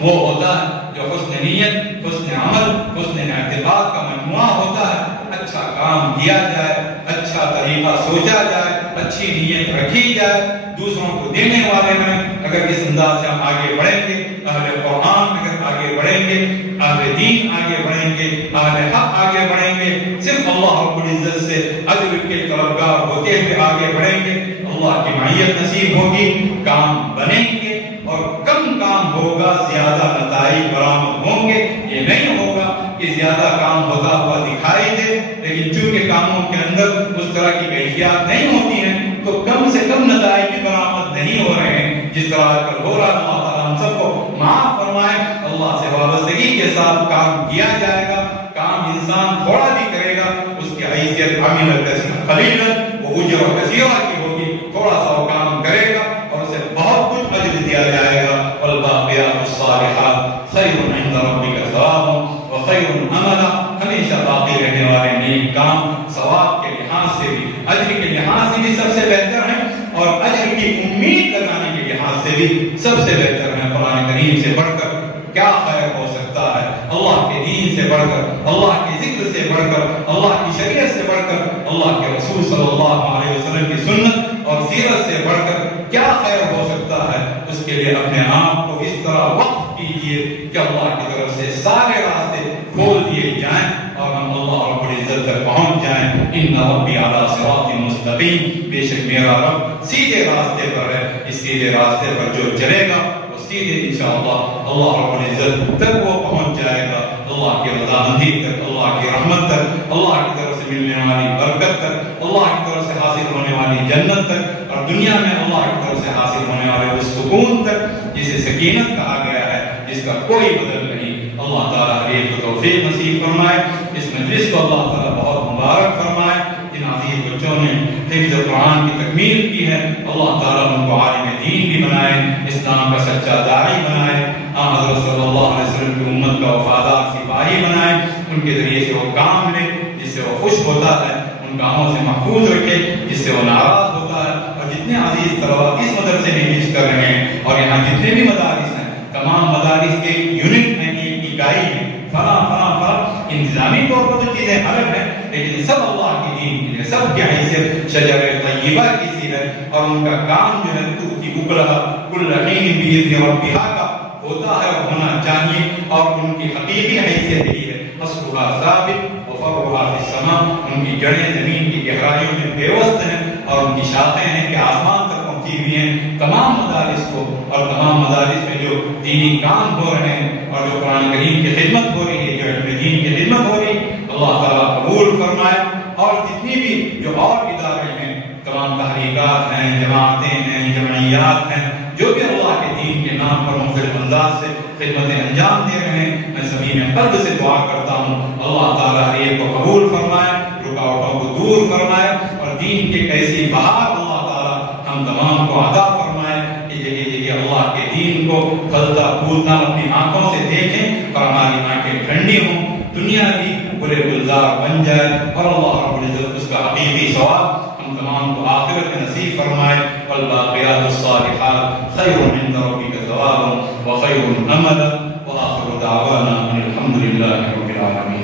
وہ ہوتا ہے جو حسن نیت، حسن عمل، حسن اعتقاد کا مجموعہ ہوتا ہے۔ اچھا کام کیا جائے، اچھا طریقہ سوچا جائے، اچھی نیت رکھی جائے، دوسروں کو دینے والے ہیں۔ اگر اس انداز سے ہم آگے بڑھیں گے، اہل قرآن اگر آگے بڑھیں گے، اہل دین آگے بڑھیں گے، اہل حق آگے بڑھیں گے، صرف اللہ رب العزت سے اجر کے طلبگار ہوتے ہوئے آگے بڑھیں گے، اللہ کی معیت نصیب ہوگی، کام بنیں گے اور کم کام ہوگا، زیادہ نتائج برآمد ہوں گے۔ یہ نہیں ہوگا کہ زیادہ کام ہوتا ہوا دکھائی دے، لیکن چونکہ کاموں کے اندر اس طرح کی کیفیات نہیں ہوتی ہیں تو کم سے کم نتائج بھی برآمد نہیں ہو رہے ہیں جس طرح آج کل ہو رہا ہے۔ اللہ تعالیٰ ہم سب کو معاف فرمائے۔ اللہ سے وابستگی کے ساتھ کام کیا جائے گا، کام انسان تھوڑا بھی کرے گا اس کی حیثیت عامل قلیلا واجر کثیرا کی ہوگی۔ تھوڑا سا وہ کام کرے گا اور اسے بہت کچھ اجر دیا جائے گا۔ والباقیات الصالحات خیر عند ربک ثوابا وخیر املا، ہمیشہ باقی رہنے والے نیک کام ثواب کے لحاظ سے بھی، اجر کے لحاظ سے بھی سب سے بہتر ہیں اور اجر کی امید لگانے کے لحاظ سے بھی سب سے بہتر ہیں۔ قرآن کریم سے بڑھ کر کیا خیر ہو سکتا ہے؟ اللہ کے دین سے بڑھ کر، اللہ کے ذکر سے بڑھ کر، اللہ کی شریعت سے بڑھ کر، اللہ کے رسول صلی اللہ علیہ وسلم کی سنت اور سیرت سے بڑھ کر کیا خیر ہو سکتا ہے؟ اس کے لیے اپنے آپ کو اس طرح وقف کیجئے کہ اللہ کی طرف سے سارے راستے کھول دیے جائیں اور ہم اللہ رب العزت تک پہنچ جائیں۔ ان ربی علی صراط مستقیم، بے شک میرا رب سیدھے راستے پر ہے، اس سیدھے راستے پر جو چلے گا وہ سیدھے انشاءاللہ اللہ رب العزت تک وہ پہنچ جائے گا، اللہ کی رضامندی تک، اللہ کی رحمت تک، اللہ کی طرف سے ملنے والی برکت تک، اللہ کی طرف سے حاصل ہونے والی جنت تک، اور دنیا میں اللہ کی طرف سے حاصل ہونے والے اس سکون تک جسے سکینت کہا گیا ہے، جس کا کوئی بدل نہیں۔ اللہ تعالیٰ ایک توفیق نصیب فرمائے، اس مجلس کو اللہ تعالیٰ بہت مبارک فرمائے۔ جن عزیز بچوں نے حفظ قرآن کی تکمیل کی ہے، اللہ تعالیٰ ان کو عالم دین بھی بنائے، اسلام کا سچا داعی بنائے، حضرت صلی اللہ علیہ وسلم کی امت کا وفادار سپاہی بنائے، ان کے ذریعے سے وہ کام لے جس سے وہ خوش ہوتا ہے، ان کاموں سے محفوظ رکھے جس سے وہ ناراض ہوتا ہے، اور جتنے عزیز طلبا اس مدرسے میں ایج کر رہے ہیں اور یہاں جتنے بھی مدارس ہیں، تمام مدارس کے یونٹ ہیں، ایک اکائی ہے، فلاں فلاں فلاں، انتظامی طور پر تو چیزیں الگ ہیں، لیکن سب اللہ کے دین کے لیے، سب کی حیثیت شجر طیبہ کی سی ہے، اور ان کا کام جو ہے تؤتی اکلھا کل حین بإذن ربھا کا ہوتا ہے اور ہونا چاہیے، اور ان کی حقیقی حیثیت یہ ہے اصلھا ثابت وفرعھا فی السماء، ان کی جڑیں زمین کی گہرائیوں میں پیوست ہیں اور ان کی شاخیں ہیں کہ آسمان تک پہنچی ہوئی ہیں۔ تمام مدارس کو اور تمام مدارس میں جو دینی کام ہو رہے ہیں اور جو قرآن کریم کی خدمت ہو رہی ہے، جو علم دین کی خدمت ہو رہی ہے، اللہ تعالیٰ قبول فرمائے، اور جتنی بھی جو اور ادارے ہیں، تمام تحریکات ہیں، جماعتیں ہیں، جمعیات ہیں، جو بھی اللہ کے دین کے نام پر مختلف انداز سے خدمتیں انجام دے رہے ہیں، میں سبھی میں قلب سے دعا کرتا ہوں اللہ تعالیٰ ہر ایک کو قبول فرمائے، رکاوٹوں کو دور فرمائے، اور دین کی ایک ایسی بہار اللہ تعالیٰ ہم تمام کو عطا فرمائے کہ جگہ جگہ اللہ کے دین کو پھلتا پھولتا اپنی آنکھوں سے دیکھیں اور ہماری آنکھیں ٹھنڈی ہوں، دنیا بھی برے گلزار بن جائے، اور اللہ رب العزت اس کا حقیقی ثواب ہم تمام کو آخرت میں نصیب فرمائے۔ والباقیات الصالحات خیر عند ربک ثوابا وخیر املا، وآخر دعوانا ان الحمد للہ رب العالمین۔